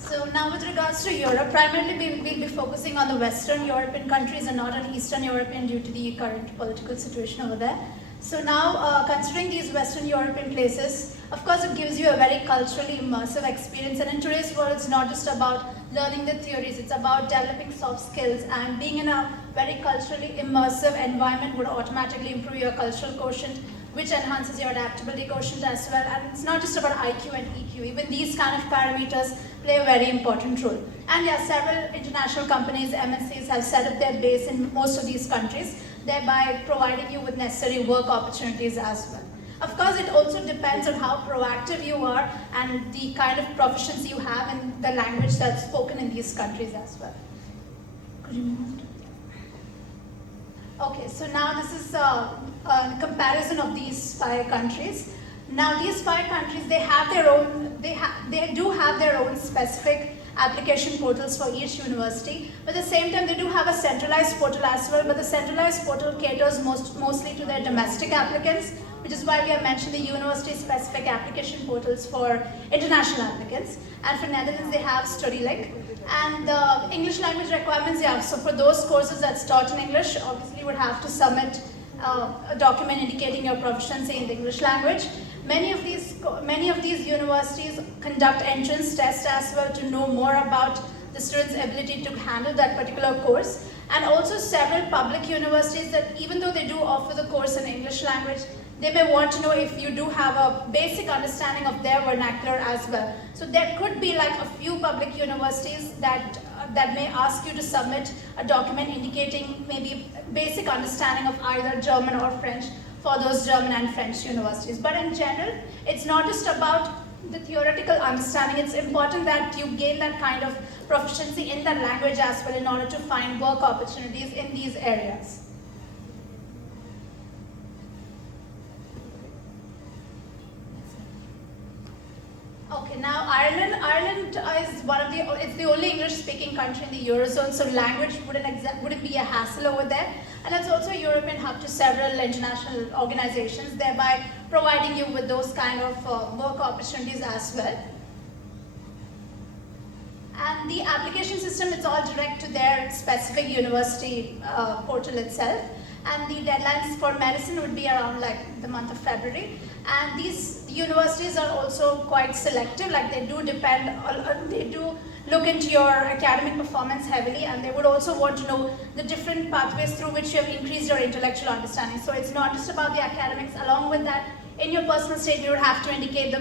So now with regards to Europe, primarily we'll be focusing on the Western European countries and not on Eastern European due to the current political situation over there. So now, considering these Western European places, of course it gives you a very culturally immersive experience, and in today's world it's not just about learning the theories, it's about developing soft skills, and being in a very culturally immersive environment would automatically improve your cultural quotient, which enhances your adaptability quotient as well. And it's not just about IQ and EQ, even these kind of parameters play a very important role. And yeah, several international companies, MNCs, have set up their base in most of these countries, thereby providing you with necessary work opportunities as well. Of course, it also depends on how proactive you are and the kind of proficiency you have in the language that's spoken in these countries as well. Could you move on to- Okay, so now this is a comparison of these 5 countries. Now these 5 countries, they have their own, they do have their own specific application portals for each university, but at the same time they do have a centralized portal as well, but the centralized portal caters mostly to their domestic applicants, which is why we have mentioned the university specific application portals for international applicants. And for Netherlands they have StudyLink. And the English language requirements, yeah, so for those courses that's taught in English, obviously you would have to submit a document indicating your proficiency in the English language. Many of these universities conduct entrance tests as well to know more about the student's ability to handle that particular course. And also several public universities that even though they do offer the course in English language, they may want to know if you do have a basic understanding of their vernacular as well. So there could be like a few public universities that may ask you to submit a document indicating maybe basic understanding of either German or French for those German and French universities. But in general, it's not just about the theoretical understanding, it's important that you gain that kind of proficiency in that language as well in order to find work opportunities in these areas. Okay, now Ireland is it's the only English-speaking country in the Eurozone, so language wouldn't be a hassle over there. And it's also a European hub to several international organizations, thereby providing you with those kind of work opportunities as well. And the application system, it's all direct to their specific university portal itself. And the deadlines for medicine would be around like the month of February. And these universities are also quite selective, like they do look into your academic performance heavily, and they would also want to know the different pathways through which you have increased your intellectual understanding. So it's not just about the academics. Along with that, in your personal statement, you would have to indicate the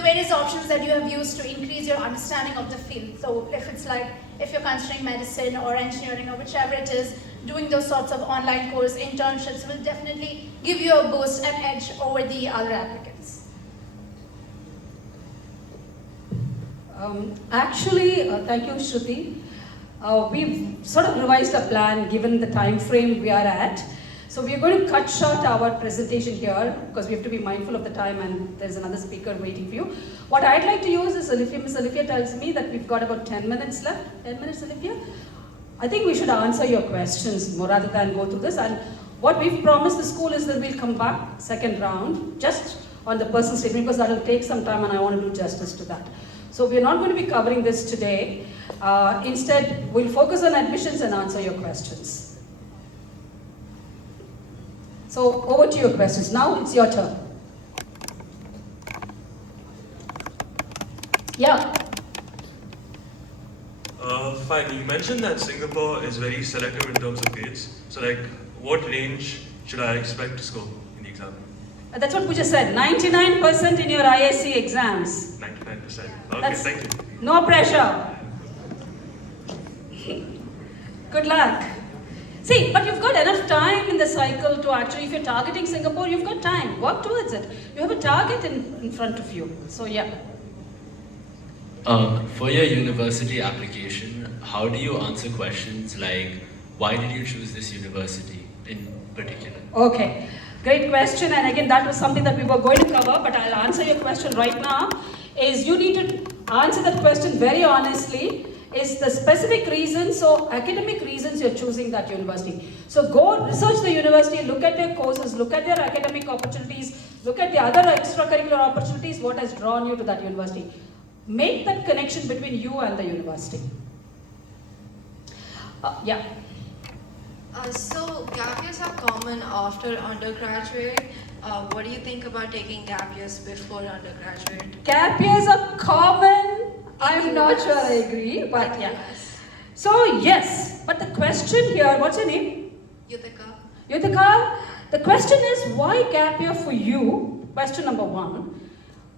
various options that you have used to increase your understanding of the field. So if you're considering medicine or engineering or whichever it is, doing those sorts of online course internships will definitely give you a boost and edge over the other applicants. Thank you, Shruti. We've sort of revised a plan given the time frame we are at. So we are going to cut short our presentation here because we have to be mindful of the time and there's another speaker waiting for you. What I'd like to use is Miss Olivia tells me that we've got about 10 minutes left. 10 minutes, Olivia? I think we should answer your questions more rather than go through this. And what we've promised the school is that we'll come back second round just on the personal statement because that will take some time and I want to do justice to that. So we're not going to be covering this today. Instead, we'll focus on admissions and answer your questions. So over to your questions. Now it's your turn. Yeah. Fine, you mentioned that Singapore is very selective in terms of grades. So like, what range should I expect to score in the exam? That's what Pooja said, 99% in your ISC exams. 99%. Okay, thank you. No pressure. Good luck. See, but you've got enough time in the cycle to actually, if you're targeting Singapore, you've got time. Work towards it. You have a target in front of you. So yeah. For your university application, how do you answer questions like, why did you choose this university in particular? Okay, great question. And again, that was something that we were going to cover, but I'll answer your question right now. Is you need to answer that question very honestly. Is the specific reason, so academic reasons you're choosing that university. So go research the university, look at their courses, look at their academic opportunities, look at the other extracurricular opportunities, what has drawn you to that university. Make that connection between you and the university. Yeah. So gap years are common after undergraduate. What do you think about taking gap years before undergraduate? Gap years are common. I'm not sure I agree, but yeah. So yes, but the question here, what's your name? Yuthika. Yuthika, the question is why gap year for you? Question number 1.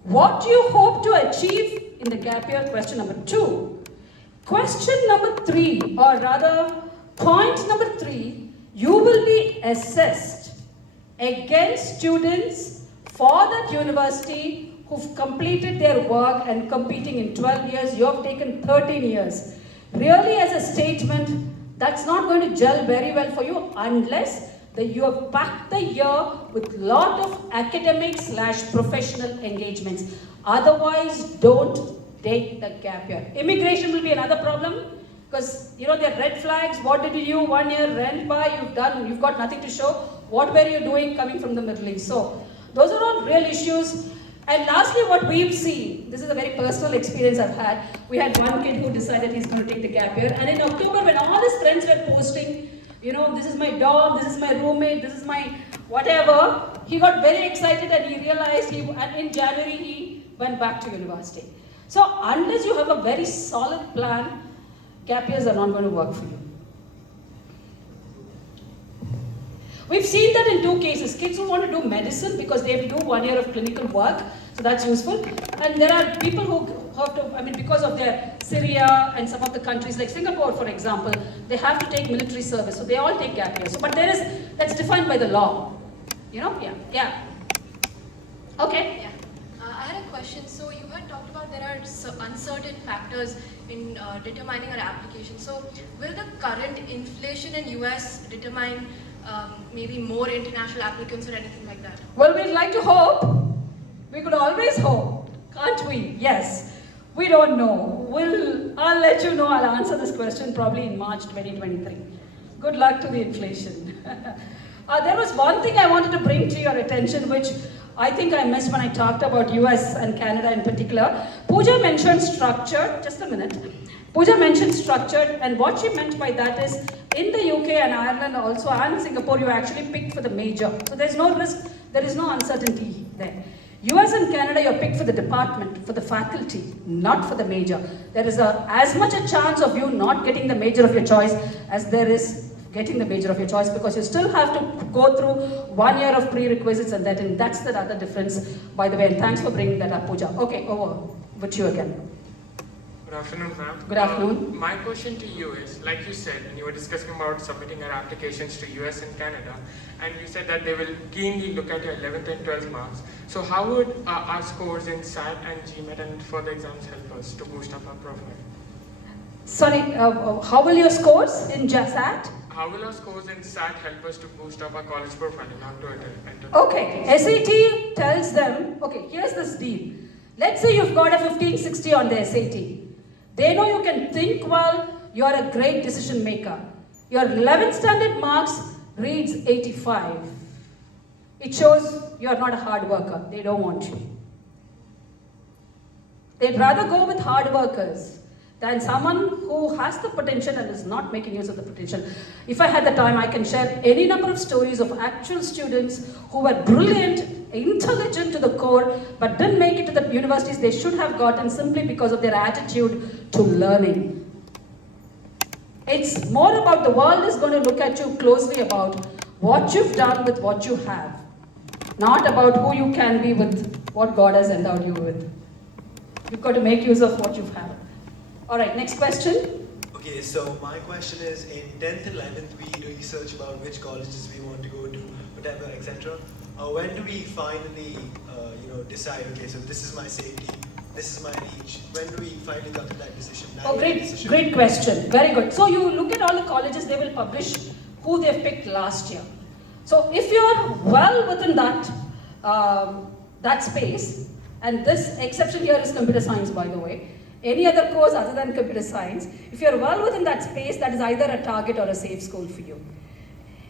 What do you hope to achieve in the gap year? Question number 2. Question number 3, or rather point number 3, you will be assessed against students For that university who've completed their work and competing in 12 years, you have taken 13 years. Really, as a statement, that's not going to gel very well for you unless you have packed the year with lot of academic/professional engagements. Otherwise, don't take the gap year. Immigration will be another problem because there are red flags. What did you do 1 year rent by? You've got nothing to show. What were you doing coming from the Middle East? So those are all real issues. And lastly, what we've seen, this is a very personal experience I've had. We had one kid who decided he's going to take the gap year, and in October, when all his friends were posting, this is my dog, this is my roommate, this is my whatever, he got very excited and he realized and in January he went back to university. So unless you have a very solid plan, gap years are not going to work for you. We've seen that in two cases. Kids who want to do medicine because they have to do 1 year of clinical work, so that's useful. And there are people who have to, because of their Syria and some of the countries like Singapore, for example, they have to take military service, so they all take gap years. So, but that's defined by the law. Yeah. Okay. Yeah. I had a question. So you had talked about there are uncertain factors in determining our application. So will the current inflation in US determine maybe more international applicants or anything like that? Well, we'd like to hope. We could always hope, can't we? Yes. We don't know. I'll let you know. I'll answer this question probably in March 2023. Good luck to the inflation. There was one thing I wanted to bring to your attention, which I think I missed when I talked about US and Canada in particular. Pooja mentioned structured. Just a minute. Pooja mentioned structured, and what she meant by that is, in the UK and Ireland also, and Singapore, you actually picked for the major. So there's no risk, there is no uncertainty there. US and Canada, you're picked for the department, for the faculty, not for the major. There is as much a chance of you not getting the major of your choice as there is getting the major of your choice, because you still have to go through 1 year of prerequisites and that's the other difference, by the way. And thanks for bringing that up, Pooja. Okay, over with you again. Good afternoon, ma'am. Good afternoon. My question to you is, like you said, when you were discussing about submitting our applications to US and Canada, and you said that they will keenly look at your 11th and 12th marks. So how would our scores in SAT and GMAT and further exams help us to boost up our profile? Sorry, how will your scores in SAT? How will our scores in SAT help us to boost up our college profile in order to enter? Okay, SAT tells them, okay, here's this deal. Let's say you've got a 1560 on the SAT. They know you can think well, you're a great decision maker. Your 11th standard marks reads 85. It shows you're not a hard worker. They don't want you. They'd rather go with hard workers than someone who has the potential and is not making use of the potential. If I had the time, I can share any number of stories of actual students who were brilliant, intelligent to the core, but didn't make it to the universities they should have gotten simply because of their attitude to learning. It's more about the world is going to look at you closely about what you've done with what you have, not about who you can be with what God has endowed you with. You've got to make use of what you've had. All right, next question. Okay, so my question is, in 10th and 11th, we research about which colleges we want to go to, whatever, etc. When do we finally, decide, okay, so this is my safety, this is my reach? When do we finally come to that decision? Oh, great question. Very good. So you look at all the colleges, they will publish who they've picked last year. So if you're well within that space, and this exception here is computer science, by the way, any other course other than computer science, if you're well within that space, that is either a target or a safe school for you.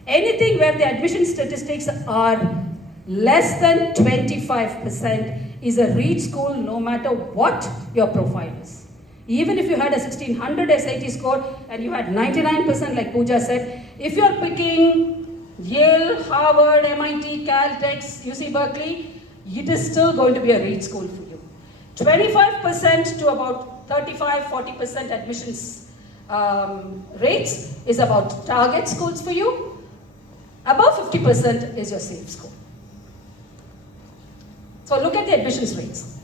Anything where the admission statistics are less than 25% is a reach school, no matter what your profile is. Even if you had a 1600 SAT score and you had 99%, like Pooja said, if you're picking Yale, Harvard, MIT, Caltech, UC Berkeley, it is still going to be a reach school for you. 25% to about 35-40% admissions rates is about target schools for you. Above 50% is your safe school. So look at the admissions rates.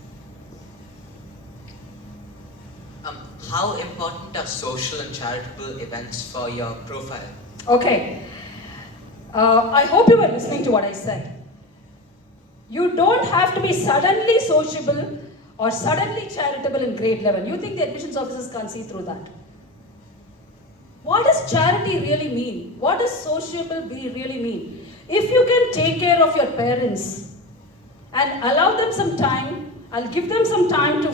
How important are social and charitable events for your profile? Okay. I hope you were listening to what I said. You don't have to be suddenly sociable or suddenly charitable in grade 11. You think the admissions officers can't see through that? What does charity really mean? What does sociable really mean? If you can take care of your parents and allow them some time, I'll give them some time to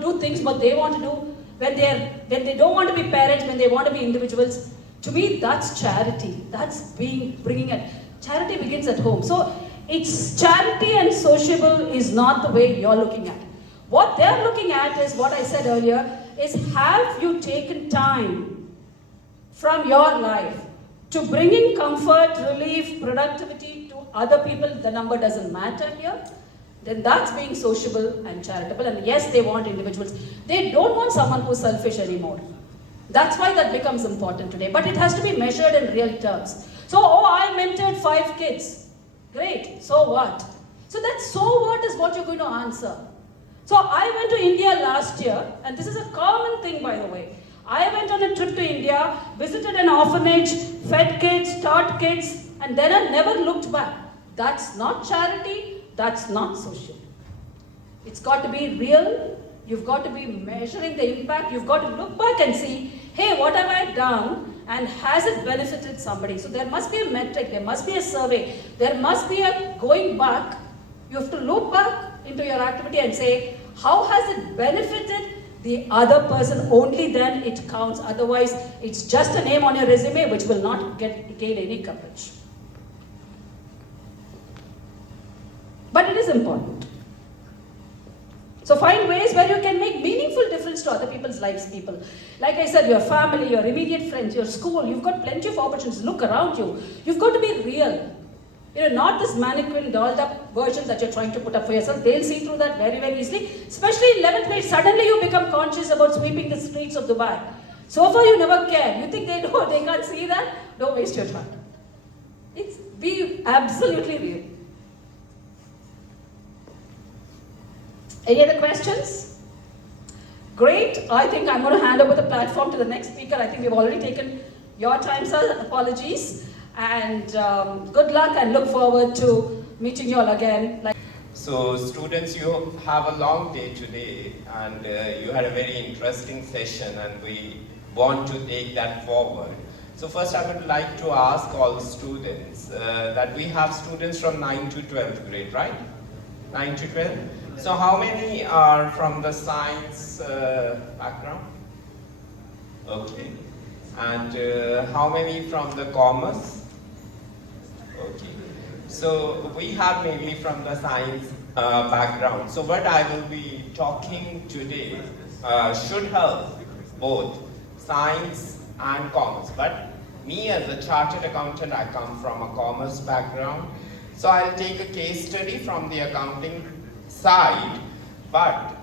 do things what they want to do when they don't want to be parents, when they want to be individuals. To me, that's charity. That's bringing it. Charity begins at home. So it's charity and sociable is not the way you're looking at. What they're looking at is what I said earlier, is have you taken time from your life to bringing comfort, relief, productivity to other people? The number doesn't matter here. Then that's being sociable and charitable. And yes, they want individuals. They don't want someone who's selfish anymore. That's why that becomes important today. But it has to be measured in real terms. So, I mentored 5 kids. Great, so what? So that so what is what you're going to answer. So I went to India last year, and this is a common thing, by the way. I went on a trip to India, visited an orphanage, fed kids, taught kids, and then I never looked back. That's not charity, that's not social. It's got to be real, you've got to be measuring the impact, you've got to look back and see, hey, what have I done and has it benefited somebody? So there must be a metric, there must be a survey, there must be a going back. You have to look back into your activity and say, how has it benefited the other person? Only then it counts. Otherwise, it's just a name on your resume which will not gain any coverage. But it is important. So find ways where you can make meaningful difference to other people's lives, people. Like I said, your family, your immediate friends, your school, you've got plenty of opportunities. Look around you. You've got to be real. Not this mannequin, dolled up version that you're trying to put up for yourself. They'll see through that very, very easily. Especially in 11th grade, suddenly you become conscious about sweeping the streets of Dubai. So far you never cared. You think they can't see that? Don't waste your time. Be absolutely real. Any other questions? Great. I think I'm going to hand over the platform to the next speaker. I think we've already taken your time, sir. Apologies. And good luck and look forward to meeting you all again. So students, you have a long day today and you had a very interesting session and we want to take that forward. So first I would like to ask all students that we have students from 9th to 12th grade, right? 9 to 12? So how many are from the science background? Okay. And how many from the commerce? Okay. So we have mainly from the science background. So what I will be talking today should help both science and commerce. But me as a chartered accountant, I come from a commerce background. So I'll take a case study from the accounting side. But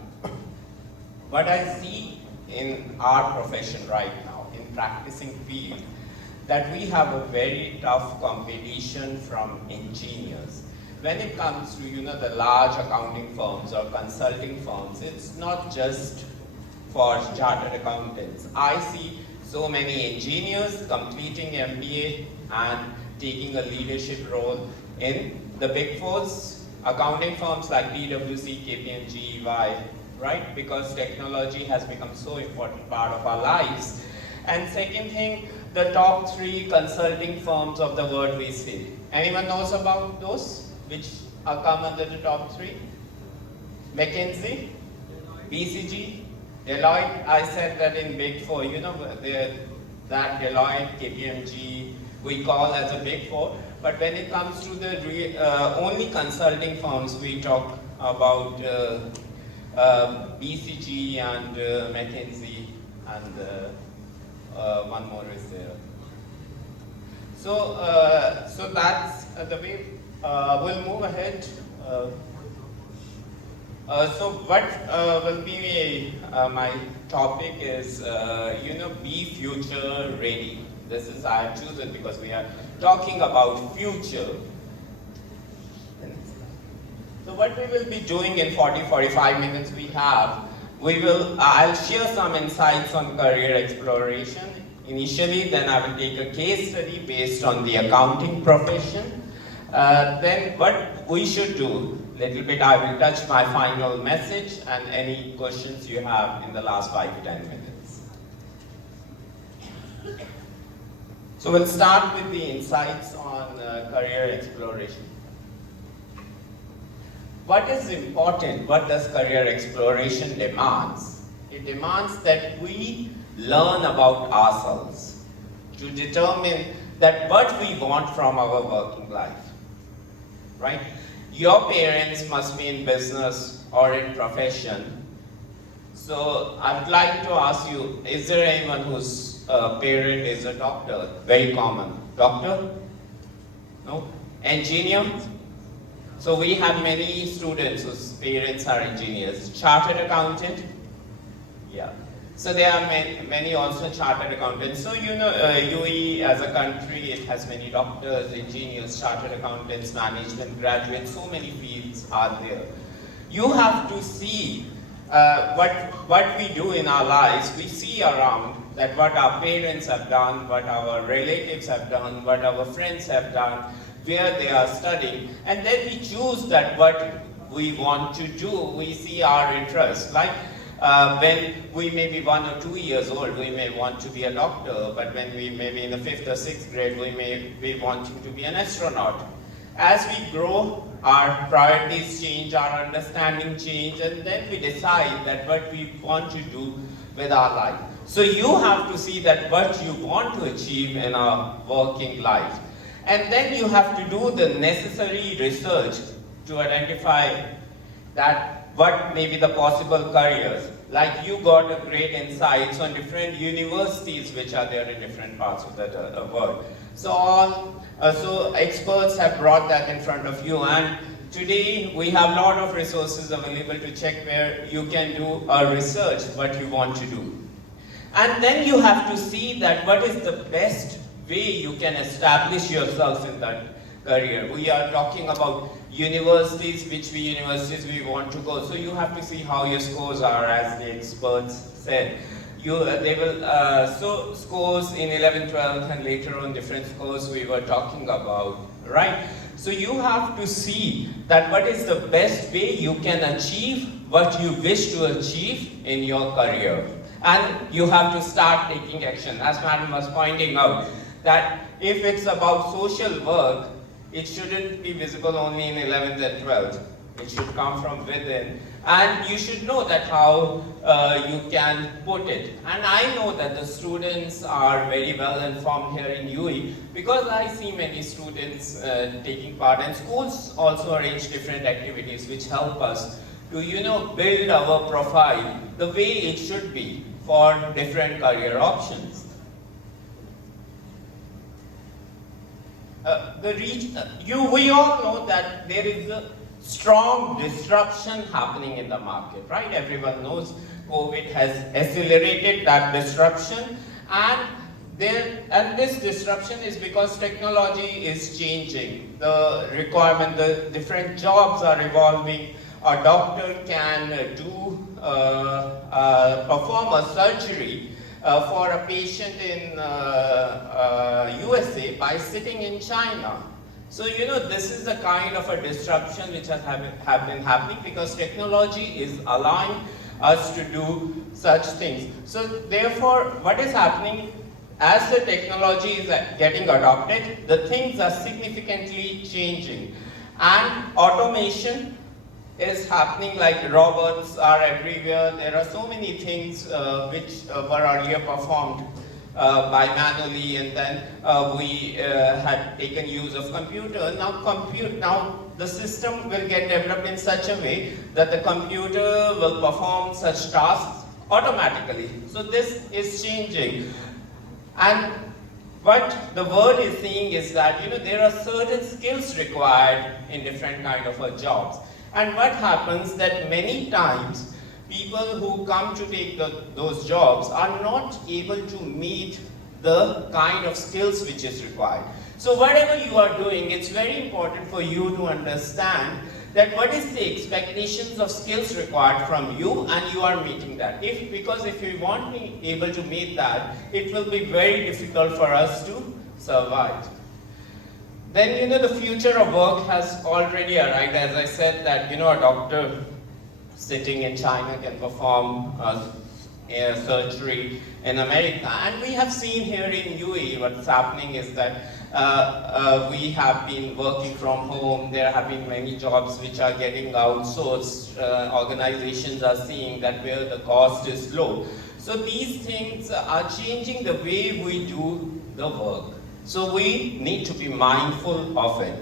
what I see in our profession right now, in practicing field, that we have a very tough competition from engineers. When it comes to the large accounting firms or consulting firms, it's not just for chartered accountants. I see so many engineers completing MBA and taking a leadership role in the big fours, accounting firms like PwC, KPMG, EY, right? Because technology has become so important part of our lives. And second thing, the top 3 consulting firms of the world we see. Anyone knows about those? Which are come under the top 3? McKinsey, BCG, Deloitte. I said that in Big 4, that Deloitte, KPMG, we call as a Big 4. But when it comes to the only consulting firms, we talk about BCG and McKinsey and one more is there. So, so that's the way we'll move ahead. So what will be my topic is, be future ready. This is I have chosen because we are talking about future. So what we will be doing in 40-45 minutes we have, I'll share some insights on career exploration initially, then I will take a case study based on the accounting profession, then what we should do, little bit I will touch my final message and any questions you have in the last 5-10 minutes. So we'll start with the insights on career exploration. What is important? What does career exploration demands? It demands that we learn about ourselves to determine that what we want from our working life, right? Your parents must be in business or in profession. So I would like to ask you, is there anyone whose parent is a doctor? Very common. Doctor? No? Engineer? So we have many students whose parents are engineers. Chartered accountant? Yeah. So there are many also chartered accountants. So you know, UAE as a country, it has many doctors, engineers, chartered accountants, management graduates, so many fields are there. You have to see what we do in our lives. We see around that what our parents have done, what our relatives have done, what our friends have done, where they are studying, and then we choose that what we want to do. We see our interests. Like when we may be 1 or 2 years old, we may want to be a doctor, but when we may be in the 5th or 6th grade, we may be wanting to be an astronaut. As we grow, our priorities change, our understanding change, and then we decide that what we want to do with our life. So you have to see that what you want to achieve in our working life. And then you have to do the necessary research to identify that what may be the possible careers. Like you got a great insights on different universities which are there in different parts of the world. So experts have brought that in front of you, and today we have a lot of resources available to check where you can do a research what you want to do. And then you have to see that what is the best way you can establish yourself in that career. We are talking about universities, which universities we want to go. So you have to see how your scores are, as the experts said. So scores in 11th, 12th, and later on different scores we were talking about, right? So you have to see that what is the best way you can achieve what you wish to achieve in your career. And you have to start taking action. As Madam was pointing out, that if it's about social work, it shouldn't be visible only in 11th and 12th. It should come from within. And you should know that how you can put it. And I know that the students are very well informed here in UAE because I see many students taking part, and schools also arrange different activities which help us to build our profile the way it should be for different career options. We all know that there is a strong disruption happening in the market, right? Everyone knows COVID has accelerated that disruption, and this disruption is because technology is changing. The requirement, the different jobs are evolving. A doctor can perform a surgery for a patient in USA by sitting in China. So this is a kind of a disruption which has been happening because technology is allowing us to do such things. So therefore, what is happening as the technology is getting adopted, the things are significantly changing, and automation is happening, like robots are everywhere. There are so many things which were earlier performed by manually, and then we had taken use of computer. Now the system will get developed in such a way that the computer will perform such tasks automatically. So this is changing. And what the world is seeing is that there are certain skills required in different kind of jobs. And what happens that many times people who come to take those jobs are not able to meet the kind of skills which is required. So whatever you are doing, it's very important for you to understand that what is the expectations of skills required from you, and you are meeting that. Because if you won't be able to meet that, it will be very difficult for us to survive. Then, the future of work has already arrived. As I said that, a doctor sitting in China can perform a surgery in America. And we have seen here in UAE what's happening is that we have been working from home. There have been many jobs which are getting outsourced. Organizations are seeing that where the cost is low. So these things are changing the way we do the work. So we need to be mindful of it.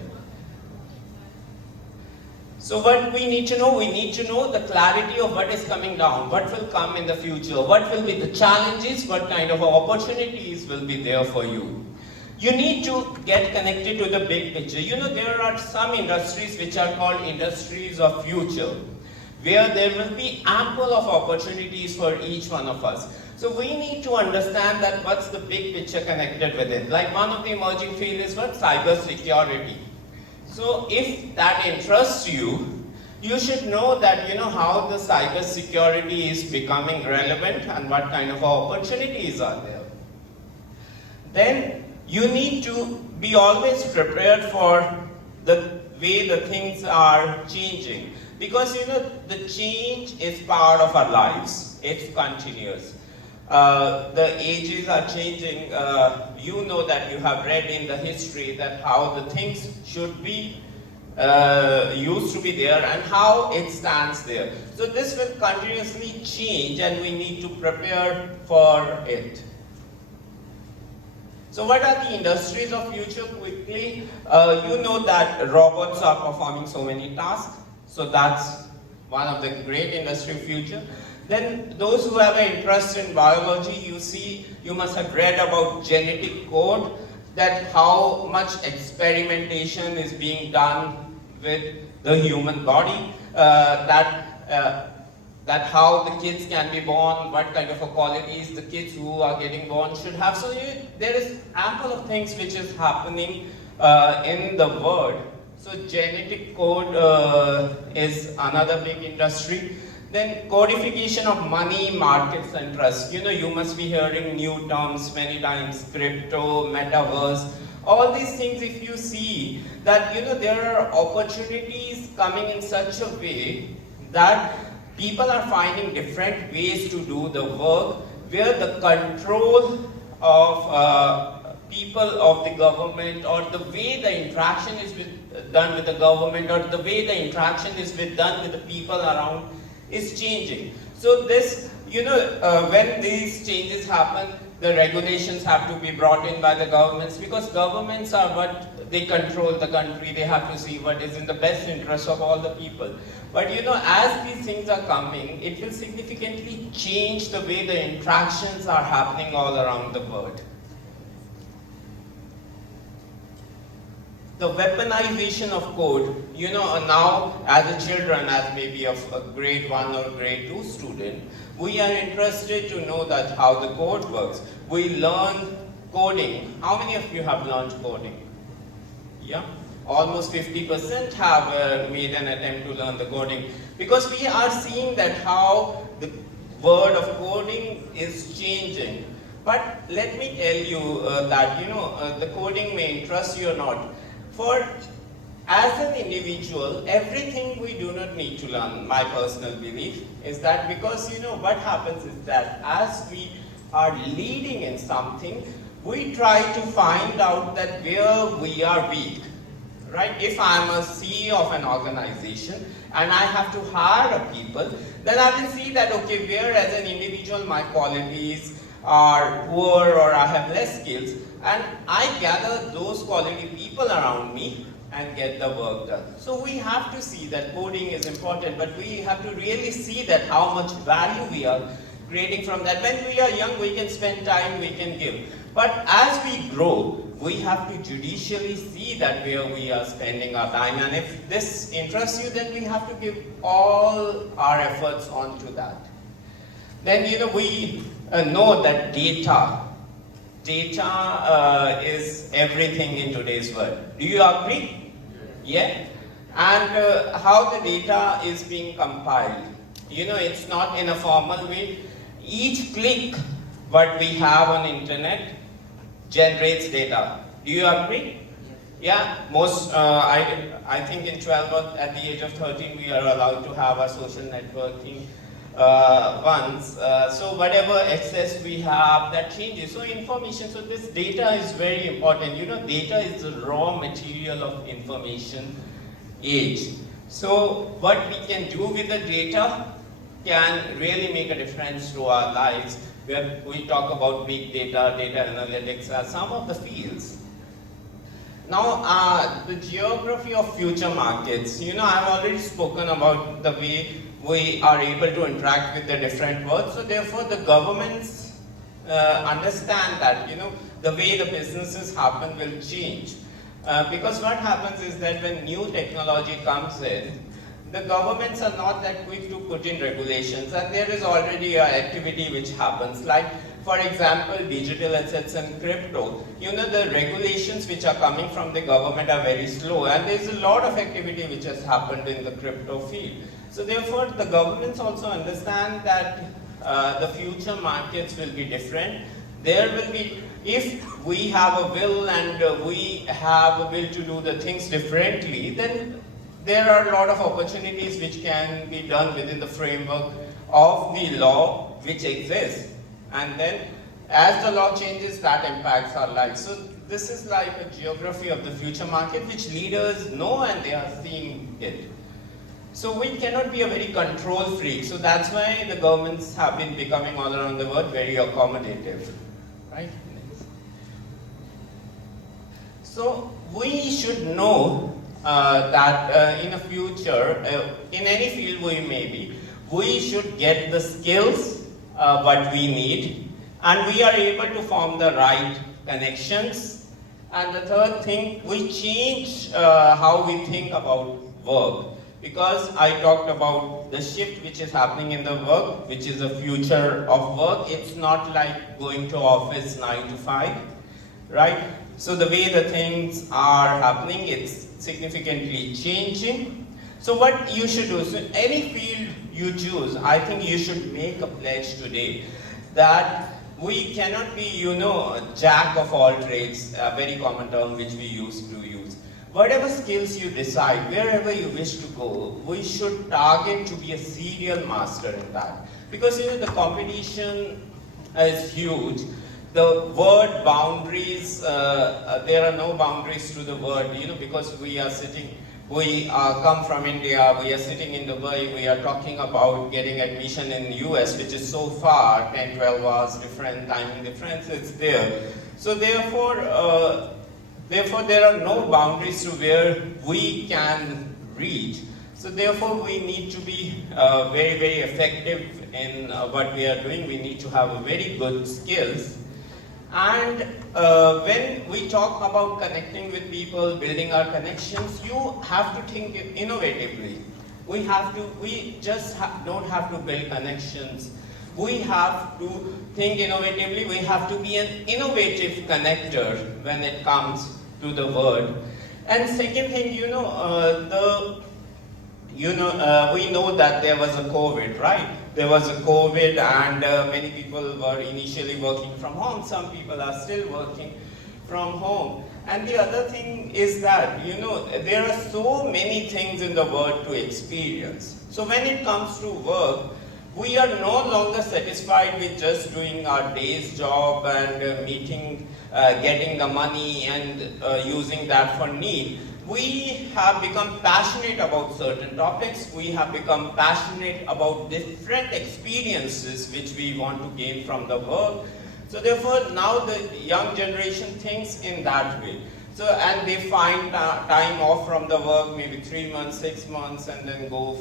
So what we need to know the clarity of what is coming down, what will come in the future, what will be the challenges, what kind of opportunities will be there for you. You need to get connected to the big picture. There are some industries which are called industries of future, where there will be ample of opportunities for each one of us. So we need to understand that what's the big picture connected with it. Like one of the emerging fields is what? Cyber security. So if that interests you, you should know that how the cyber security is becoming relevant and what kind of opportunities are there. Then you need to be always prepared for the way the things are changing. Because the change is part of our lives. It's continuous. The ages are changing. You know that you have read in the history that how the things should be used to be there and how it stands there. So this will continuously change and we need to prepare for it. So what are the industries of future quickly? You know that robots are performing so many tasks. So that's one of the great industry future. Then those who have an interest in biology, you must have read about genetic code, that how much experimentation is being done with the human body, that how the kids can be born, what kind of qualities the kids who are getting born should have. So there is ample of things which is happening in the world. So genetic code is another big industry. Then codification of money, markets and trust. You must be hearing new terms many times, crypto, metaverse. All these things, if you see that there are opportunities coming in such a way that people are finding different ways to do the work where the control of people of the government or the way the interaction is done with the government or the way the interaction is done with the people around is changing. So this, when these changes happen, the regulations have to be brought in by the governments because governments are what they control the country. They have to see what is in the best interest of all the people. But as these things are coming, it will significantly change the way the interactions are happening all around the world. The weaponization of code, now as a children, as maybe of a grade 1 or grade 2 student, we are interested to know that how the code works. We learn coding. How many of you have learned coding? Yeah? Almost 50% have made an attempt to learn the coding. Because we are seeing that how the word of coding is changing. But let me tell you that, the coding may interest you or not. For as an individual, everything we do not need to learn. My personal belief is that because what happens is that as we are leading in something, we try to find out that where we are weak. Right? If I'm a CEO of an organization and I have to hire people, then I will see that okay, where as an individual my qualities are poor or I have less skills, and I gather those quality people around me and get the work done. So we have to see that coding is important, but we have to really see that how much value we are creating from that. When we are young, we can spend time, we can give. But as we grow, we have to judicially see that where we are spending our time. And if this interests you, then we have to give all our efforts onto that. Then we know that data is everything in today's world. Do you agree? Yeah? And how the data is being compiled. It's not in a formal way. Each click what we have on internet generates data. Do you agree? Yeah, I think in 12 or at the age of 13 we are allowed to have our social networking once. So whatever excess we have, that changes. So information, so this data is very important. You know, data is the raw material of information age. So what we can do with the data can really make a difference to our lives. Where we talk about big data, data analytics as some of the fields. Now, the geography of future markets. You know, I've already spoken about the way we are able to interact with the different worlds. So therefore, the governments understand that, you know, the way the businesses happen will change. Because what happens is that when new technology comes in, the governments are not that quick to put in regulations, and there is already an activity which happens. Like, for example, digital assets and crypto. You know, the regulations which are coming from the government are very slow, and there's a lot of activity which has happened in the crypto field. So therefore, the governments also understand that the future markets will be different. There will be, if we have a will and we have a will to do the things differently, then there are a lot of opportunities which can be done within the framework of the law which exists. And then as the law changes, that impacts our lives. So this is like a geography of the future market which leaders know and they are seeing it. So we cannot be a very control freak. So that's why the governments have been becoming all around the world very accommodative. Right? So we should know that in the future, in any field we may be, we should get the skills what we need, and we are able to form the right connections. And the third thing, we change how we think about work. Because I talked about the shift which is happening in the work, which is the future of work. It's not like going to office 9 to 5, right? So the way the things are happening, it's significantly changing. So what you should do, so any field you choose, I think you should make a pledge today that we cannot be, you know, a jack of all trades, a very common term which we used to use. Whatever skills you decide, wherever you wish to go, we should target to be a serial master in that. Because, you know, the competition is huge. The word boundaries, there are no boundaries to the word, you know, because we are sitting, we come from India, we are sitting in Dubai, we are talking about getting admission in the US, which is so far, 10, 12 hours different, timing difference, it's there. So therefore, there are no boundaries to where we can reach. So therefore, we need to be very, very effective in what we are doing. We need to have a very good skills. And when we talk about connecting with people, building our connections, you have to think innovatively. We just don't have to build connections. We have to think innovatively. We have to be an innovative connector when it comes to the world. And second thing, you know, we know that there was a COVID, right? There was a COVID and many people were initially working from home. Some people are still working from home. And the other thing is that, you know, there are so many things in the world to experience. So when it comes to work, we are no longer satisfied with just doing our day's job and meeting, getting the money and using that for need. We have become passionate about certain topics. We have become passionate about different experiences which we want to gain from the work. So therefore, now the young generation thinks in that way. So, and they find time off from the work, maybe 3 months, 6 months, and then go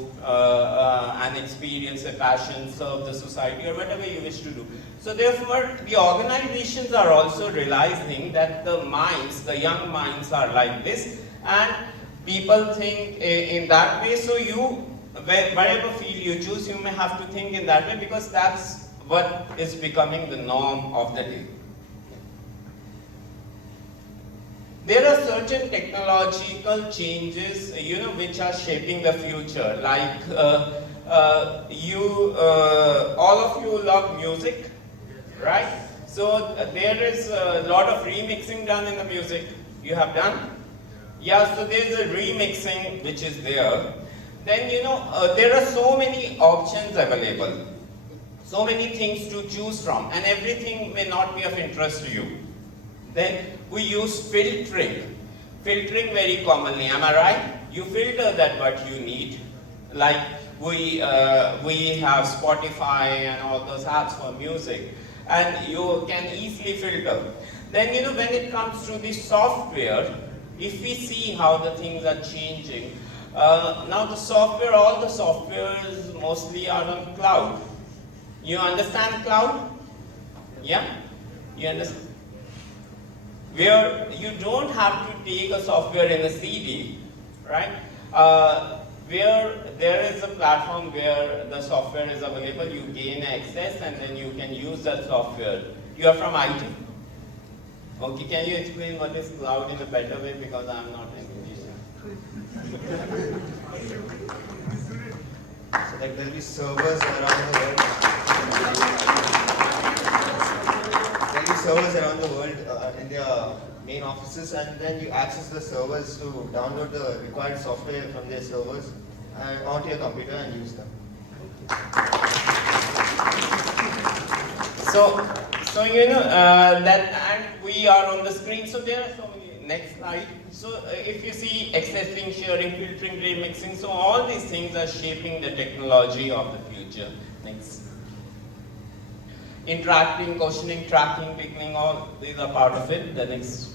and experience a passion, serve the society, or whatever you wish to do. So therefore, the organizations are also realizing that the minds, the young minds are like this, and people think in that way. So you, whatever field you choose, you may have to think in that way, because that's what is becoming the norm of the day. There are certain technological changes, you know, which are shaping the future. Like all of you love music, right? So there is a lot of remixing done in the music. You have done? Yeah, so there's a remixing which is there. Then there are so many options available, so many things to choose from, and everything may not be of interest to you. Then we use filtering. Filtering very commonly, am I right? You filter that what you need. Like we have Spotify and all those apps for music, and you can easily filter. Then when it comes to the software, if we see how the things are changing, now the software, all the softwares mostly are on cloud. You understand cloud? Yeah? You understand? Where you don't have to take a software in a CD, right? Where there is a platform where the software is available, you gain access and then you can use that software. You are from IT? Okay, can you explain what is cloud in a better way, because I am not an engineer. So like there'll be servers around the world. There'll be servers around the world in their main offices, and then you access the servers to download the required software from their servers onto your computer and use them. So that, and we are on the screen. So there are so many. Next slide. So if you see accessing, sharing, filtering, remixing, so all these things are shaping the technology of the future. Next. Interacting, questioning, tracking, beginning, all these are part of it. The next.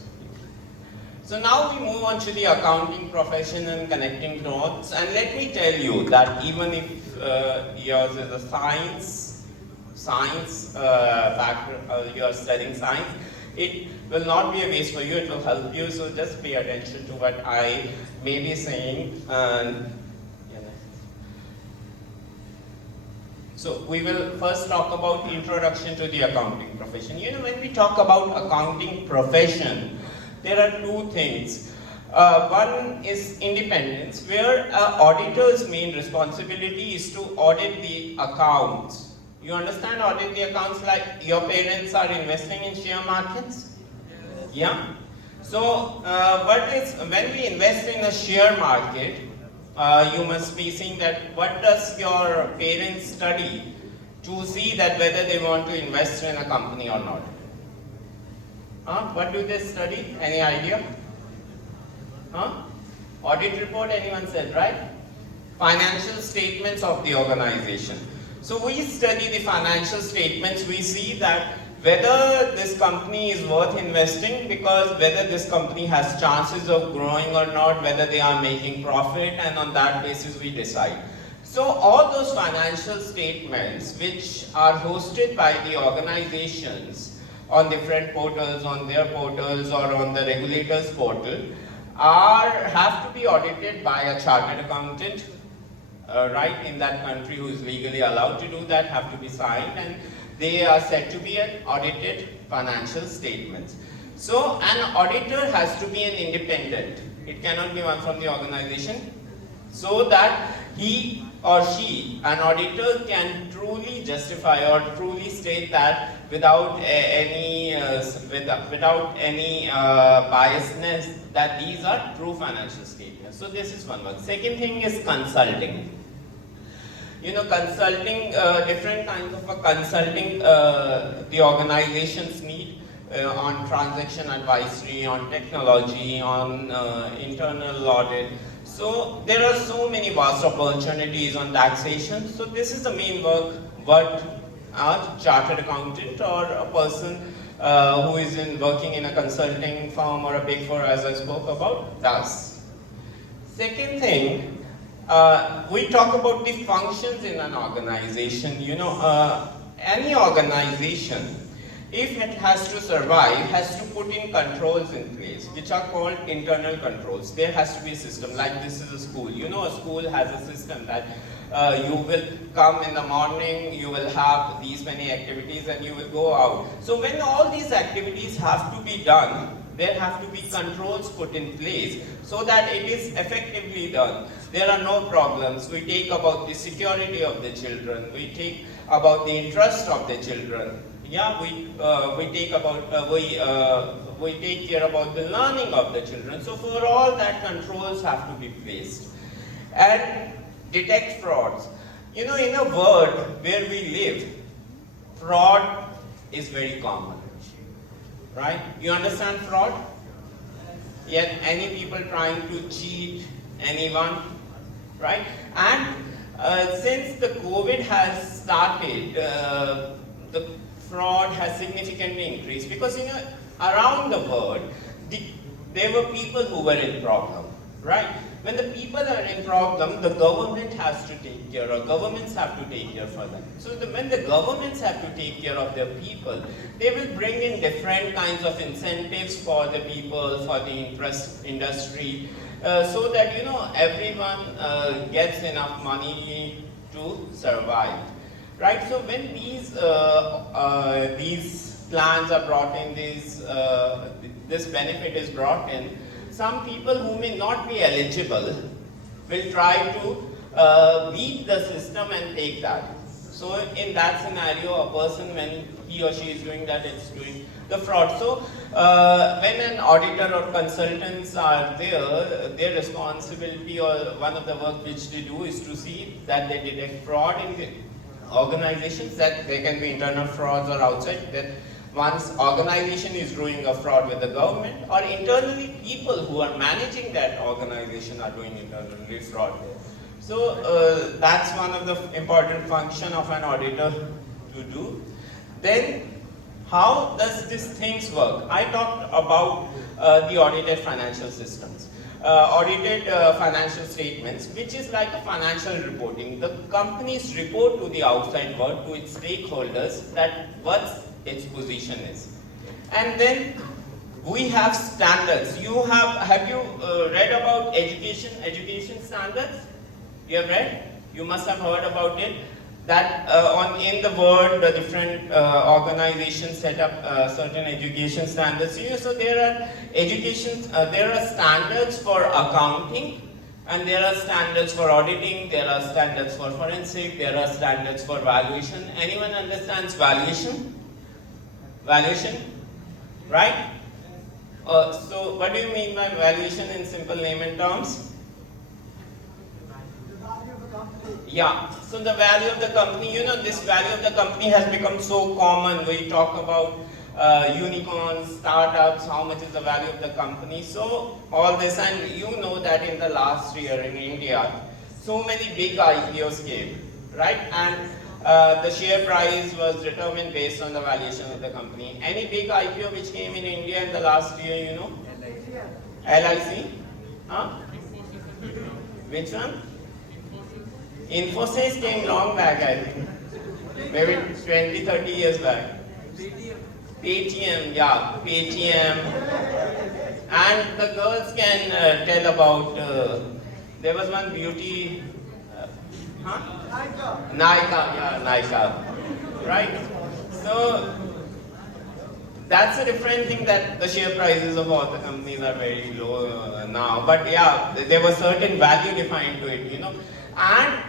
So now we move on to the accounting profession and connecting dots. And let me tell you that even if yours is a science background, you are studying science, it will not be a waste for you, it will help you, so just pay attention to what I may be saying. So we will first talk about introduction to the accounting profession. When we talk about accounting profession, there are two things. One is independence, where auditor's main responsibility is to audit the accounts. You understand, audit the accounts, like your parents are investing in share markets? Yeah? So, when we invest in a share market, you must be seeing that what does your parents study to see that whether they want to invest in a company or not. What do they study? Any idea? Audit report, anyone said, right? Financial statements of the organization. So we study the financial statements, we see that whether this company is worth investing, because whether this company has chances of growing or not, whether they are making profit, and on that basis we decide. So all those financial statements which are hosted by the organizations on different portals, on their portals or on the regulator's portal, have to be audited by a chartered accountant, right, in that country, who is legally allowed to do that, have to be signed, and they are said to be an audited financial statements. So an auditor has to be an independent. It cannot be one from the organization, so that he or she, an auditor, can truly justify or truly state that without any biasness, that these are true financial statements. So this is one word. Second thing is consulting. Consulting, different kinds of consulting the organizations need on transaction advisory, on technology, on internal audit. So there are so many vast opportunities on taxation. So this is the main work what a chartered accountant or a person who is working in a consulting firm or a big four, as I spoke about, does. Second thing, we talk about the functions in an organization. Any organization, if it has to survive, has to put in controls in place, which are called internal controls. There has to be a system, like this is a school. A school has a system that you will come in the morning, you will have these many activities, and you will go out. So when all these activities have to be done, there have to be controls put in place so that it is effectively done. There are no problems. We take about the security of the children. We take about the interest of the children. Yeah, we take about we take care about the learning of the children. So for all that, controls have to be placed. And detect frauds. You know, in a world where we live, fraud is very common, right? You understand fraud? Yet any people trying to cheat anyone, right? And since the COVID has started, the fraud has significantly increased because, you know, around the world, there were people who were in problem, right? When the people are in problem, the government has to take care, or governments have to take care for them. So when the governments have to take care of their people, they will bring in different kinds of incentives for the people, for the industry, so that, you know, everyone gets enough money to survive, right? So when these plans are brought in, this benefit is brought in, some people who may not be eligible will try to beat the system and take that. So in that scenario, a person, when he or she is doing that, it's doing the fraud. So when an auditor or consultants are there, their responsibility or one of the work which they do is to see that they detect fraud in the organizations, that there can be internal frauds or outside, that once organization is doing a fraud with the government, or internally people who are managing that organization are doing internally fraud. So that's one of the important function of an auditor to do. Then how does these things work? I talked about the audited financial systems. Audited financial statements, which is like a financial reporting. The companies report to the outside world, to its stakeholders, that what its position is. And then we have standards. Have you read about education standards? You have read? You must have heard about it. That in the world, the different organizations set up certain education standards. So there are standards for accounting, and there are standards for auditing, there are standards for forensic, there are standards for valuation. Anyone understands valuation? Valuation, right? So what do you mean by valuation in simple layman terms? Yeah, so the value of the company, you know, this value of the company has become so common. We talk about unicorns, startups, how much is the value of the company. So all this, and you know that in the last year in India, so many big IPOs came, right? And the share price was determined based on the valuation of the company. Any big IPO which came in India in the last year, you know? LIC? Huh? Which one? Infosys came long back, I think. Maybe 20, 30 years back. Paytm, yeah, Paytm. And the girls can tell about, there was one beauty, Nykaa, yeah, Nykaa, right? So that's a different thing, that the share prices of all the companies are very low now. But yeah, there was certain value defined to it, you know. And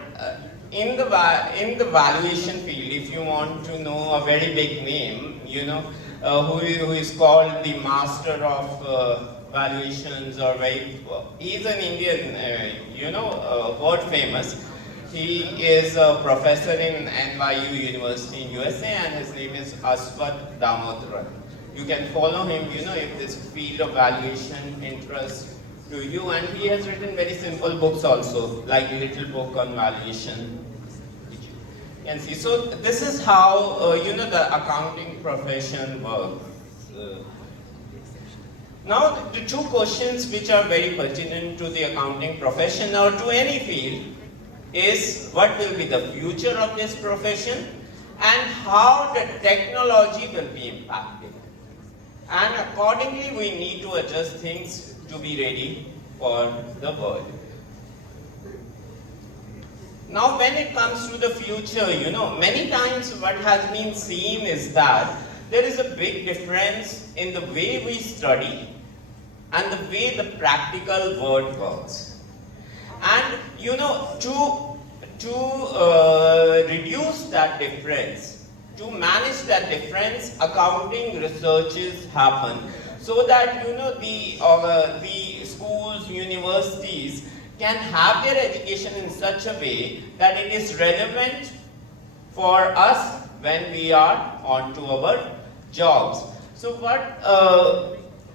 in the valuation field, if you want to know a very big name, you know, who is called the master of valuations, or he's an Indian, you know, world famous. He is a professor in NYU University in USA, and his name is Aswath Damodaran. You can follow him, you know, if this field of valuation interests to you. And he has written very simple books also, like Little Book on Valuation. You can see. So this is how, you know, the accounting profession works. Now, the two questions which are very pertinent to the accounting profession or to any field is, what will be the future of this profession, and how the technology will be impacted. And accordingly, we need to adjust things to be ready for the world. Now, when it comes to the future, you know, many times what has been seen is that there is a big difference in the way we study and the way the practical world works. And, you know, to reduce that difference, to manage that difference, accounting researches happen. so that the schools, universities can have their education in such a way that it is relevant for us when we are on to our jobs. So what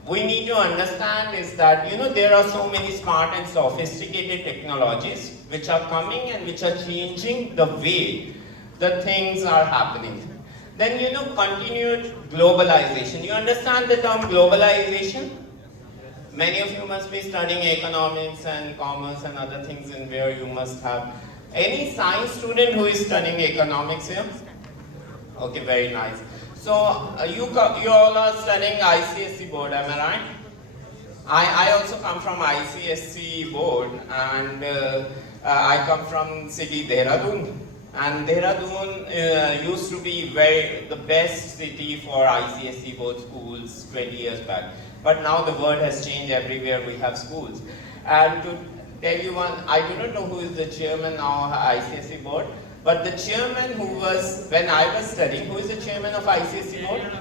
we need to understand is that there are so many smart and sophisticated technologies which are coming and which are changing the way the things are happening. Then continued globalization. You understand the term globalization? Many of you must be studying economics and commerce and other things in where you must have. Any science student who is studying economics here? Okay, very nice. So you all are studying ICSE board, am I right? I also come from ICSE board, and I come from city Dehradun. And Dehradun used to be the best city for ICSE board schools 20 years back. But now the world has changed. Everywhere we have schools. And to tell you one, I do not know who is the chairman now of ICSE board, but the chairman who was, when I was studying, who is the chairman of ICSE board?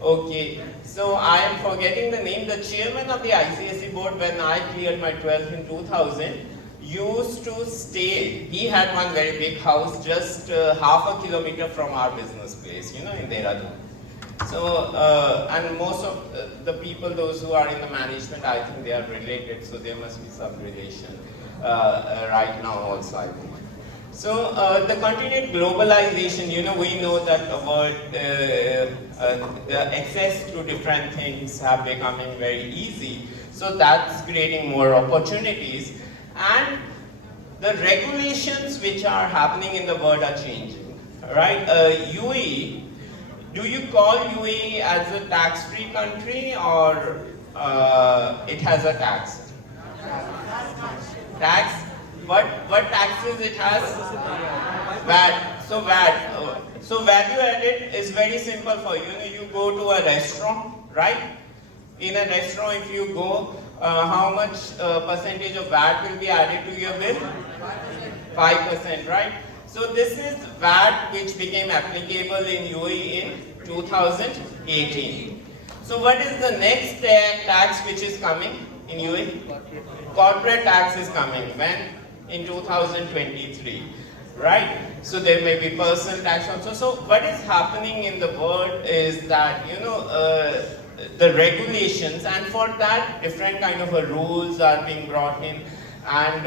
Okay, so I am forgetting the name. The chairman of the ICSE board, when I cleared my 12th in 2000, used to stay. He had one very big house just half a kilometer from our business place, in Dehradun. So, and most of the people, those who are in the management, I think they are related, so there must be some relation right now also, I think. So, the continued globalization, we know that the world, the access to different things have becoming very easy. So that's creating more opportunities. And the regulations which are happening in the world are changing, right? UAE, do you call UAE as a tax-free country, or it has a tax? Tax? What taxes it has? VAT. So VAT. So value added is very simple for you. You go to a restaurant, right? In a restaurant, if you go, how much percentage of VAT will be added to your bill? 5%, right? So this is VAT which became applicable in UAE in 2018. So what is the next tax which is coming in UAE? Corporate tax is coming. When? In 2023. Right? So there may be personal tax also. So what is happening in the world is that, the regulations, and for that different kind of rules are being brought in, and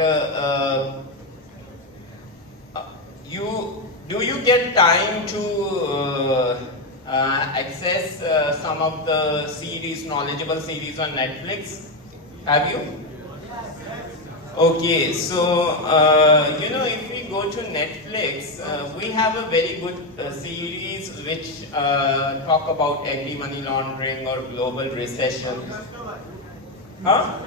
do you get time to access some of the series, knowledgeable series on Netflix? Have you? Okay, so if we go to Netflix, we have a very good series which talk about anti-money laundering or global recession. Huh?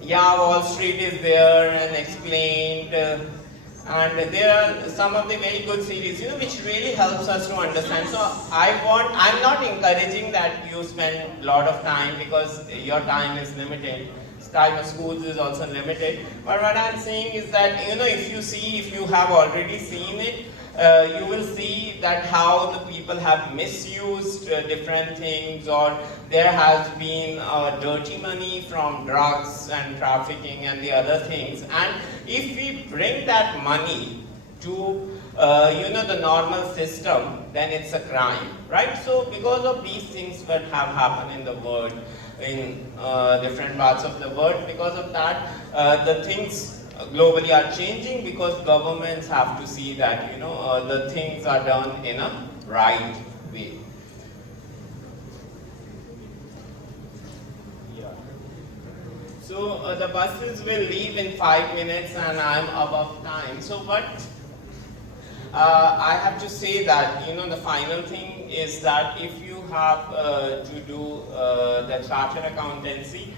Yeah, Wall Street is there and explained, and there are some of the very good series, which really helps us to understand. So I'm not encouraging that you spend a lot of time, because your time is limited. Time of schools is also limited. But what I'm saying is that, if you have already seen it, you will see that how the people have misused different things, or there has been dirty money from drugs and trafficking and the other things. And if we bring that money to the normal system, then it's a crime, right? So because of these things that have happened in the world, in different parts of the world, because of that, the things globally are changing, because governments have to see that the things are done in a right way. Yeah. So the buses will leave in 5 minutes, and I'm above time. So what I have to say that the final thing is that if you have to do the chartered accountancy,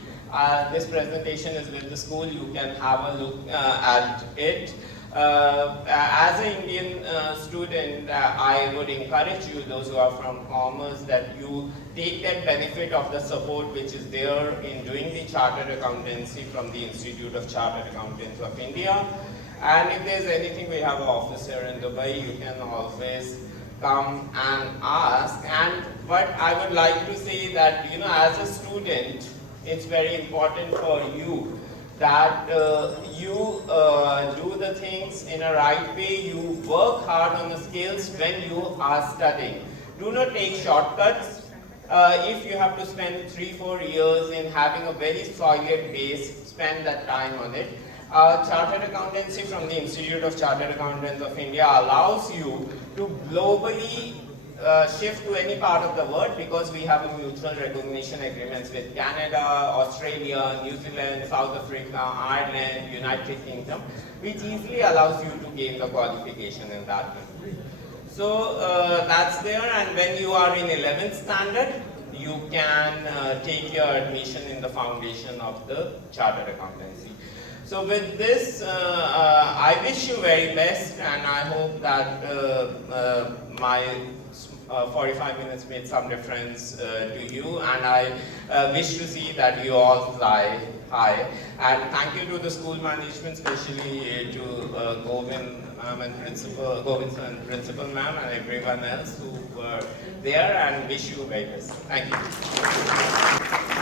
this presentation is with the school. You can have a look at it. As an Indian student, I would encourage you, those who are from commerce, that you take that benefit of the support which is there in doing the chartered accountancy from the Institute of Chartered Accountants of India. And if there's anything, we have an office here in Dubai. You can always come and ask. And what I would like to say that, as a student, it's very important for you that you do the things in a right way, you work hard on the skills when you are studying. Do not take shortcuts. If you have to spend 3-4 years in having a very solid base, spend that time on it. Chartered Accountancy from the Institute of Chartered Accountants of India allows you to globally shift to any part of the world because we have a mutual recognition agreements with Canada, Australia, New Zealand, South Africa, Ireland, United Kingdom, which easily allows you to gain the qualification in that country. So that's there, and when you are in 11th standard, you can take your admission in the foundation of the Chartered Accountancy. So with this, I wish you very best, and I hope that my 45 minutes made some difference to you, and I wish to see that you all fly high. And thank you to the school management, especially to Govind ma'am and principal ma'am and everyone else who were there, and wish you very best. Thank you.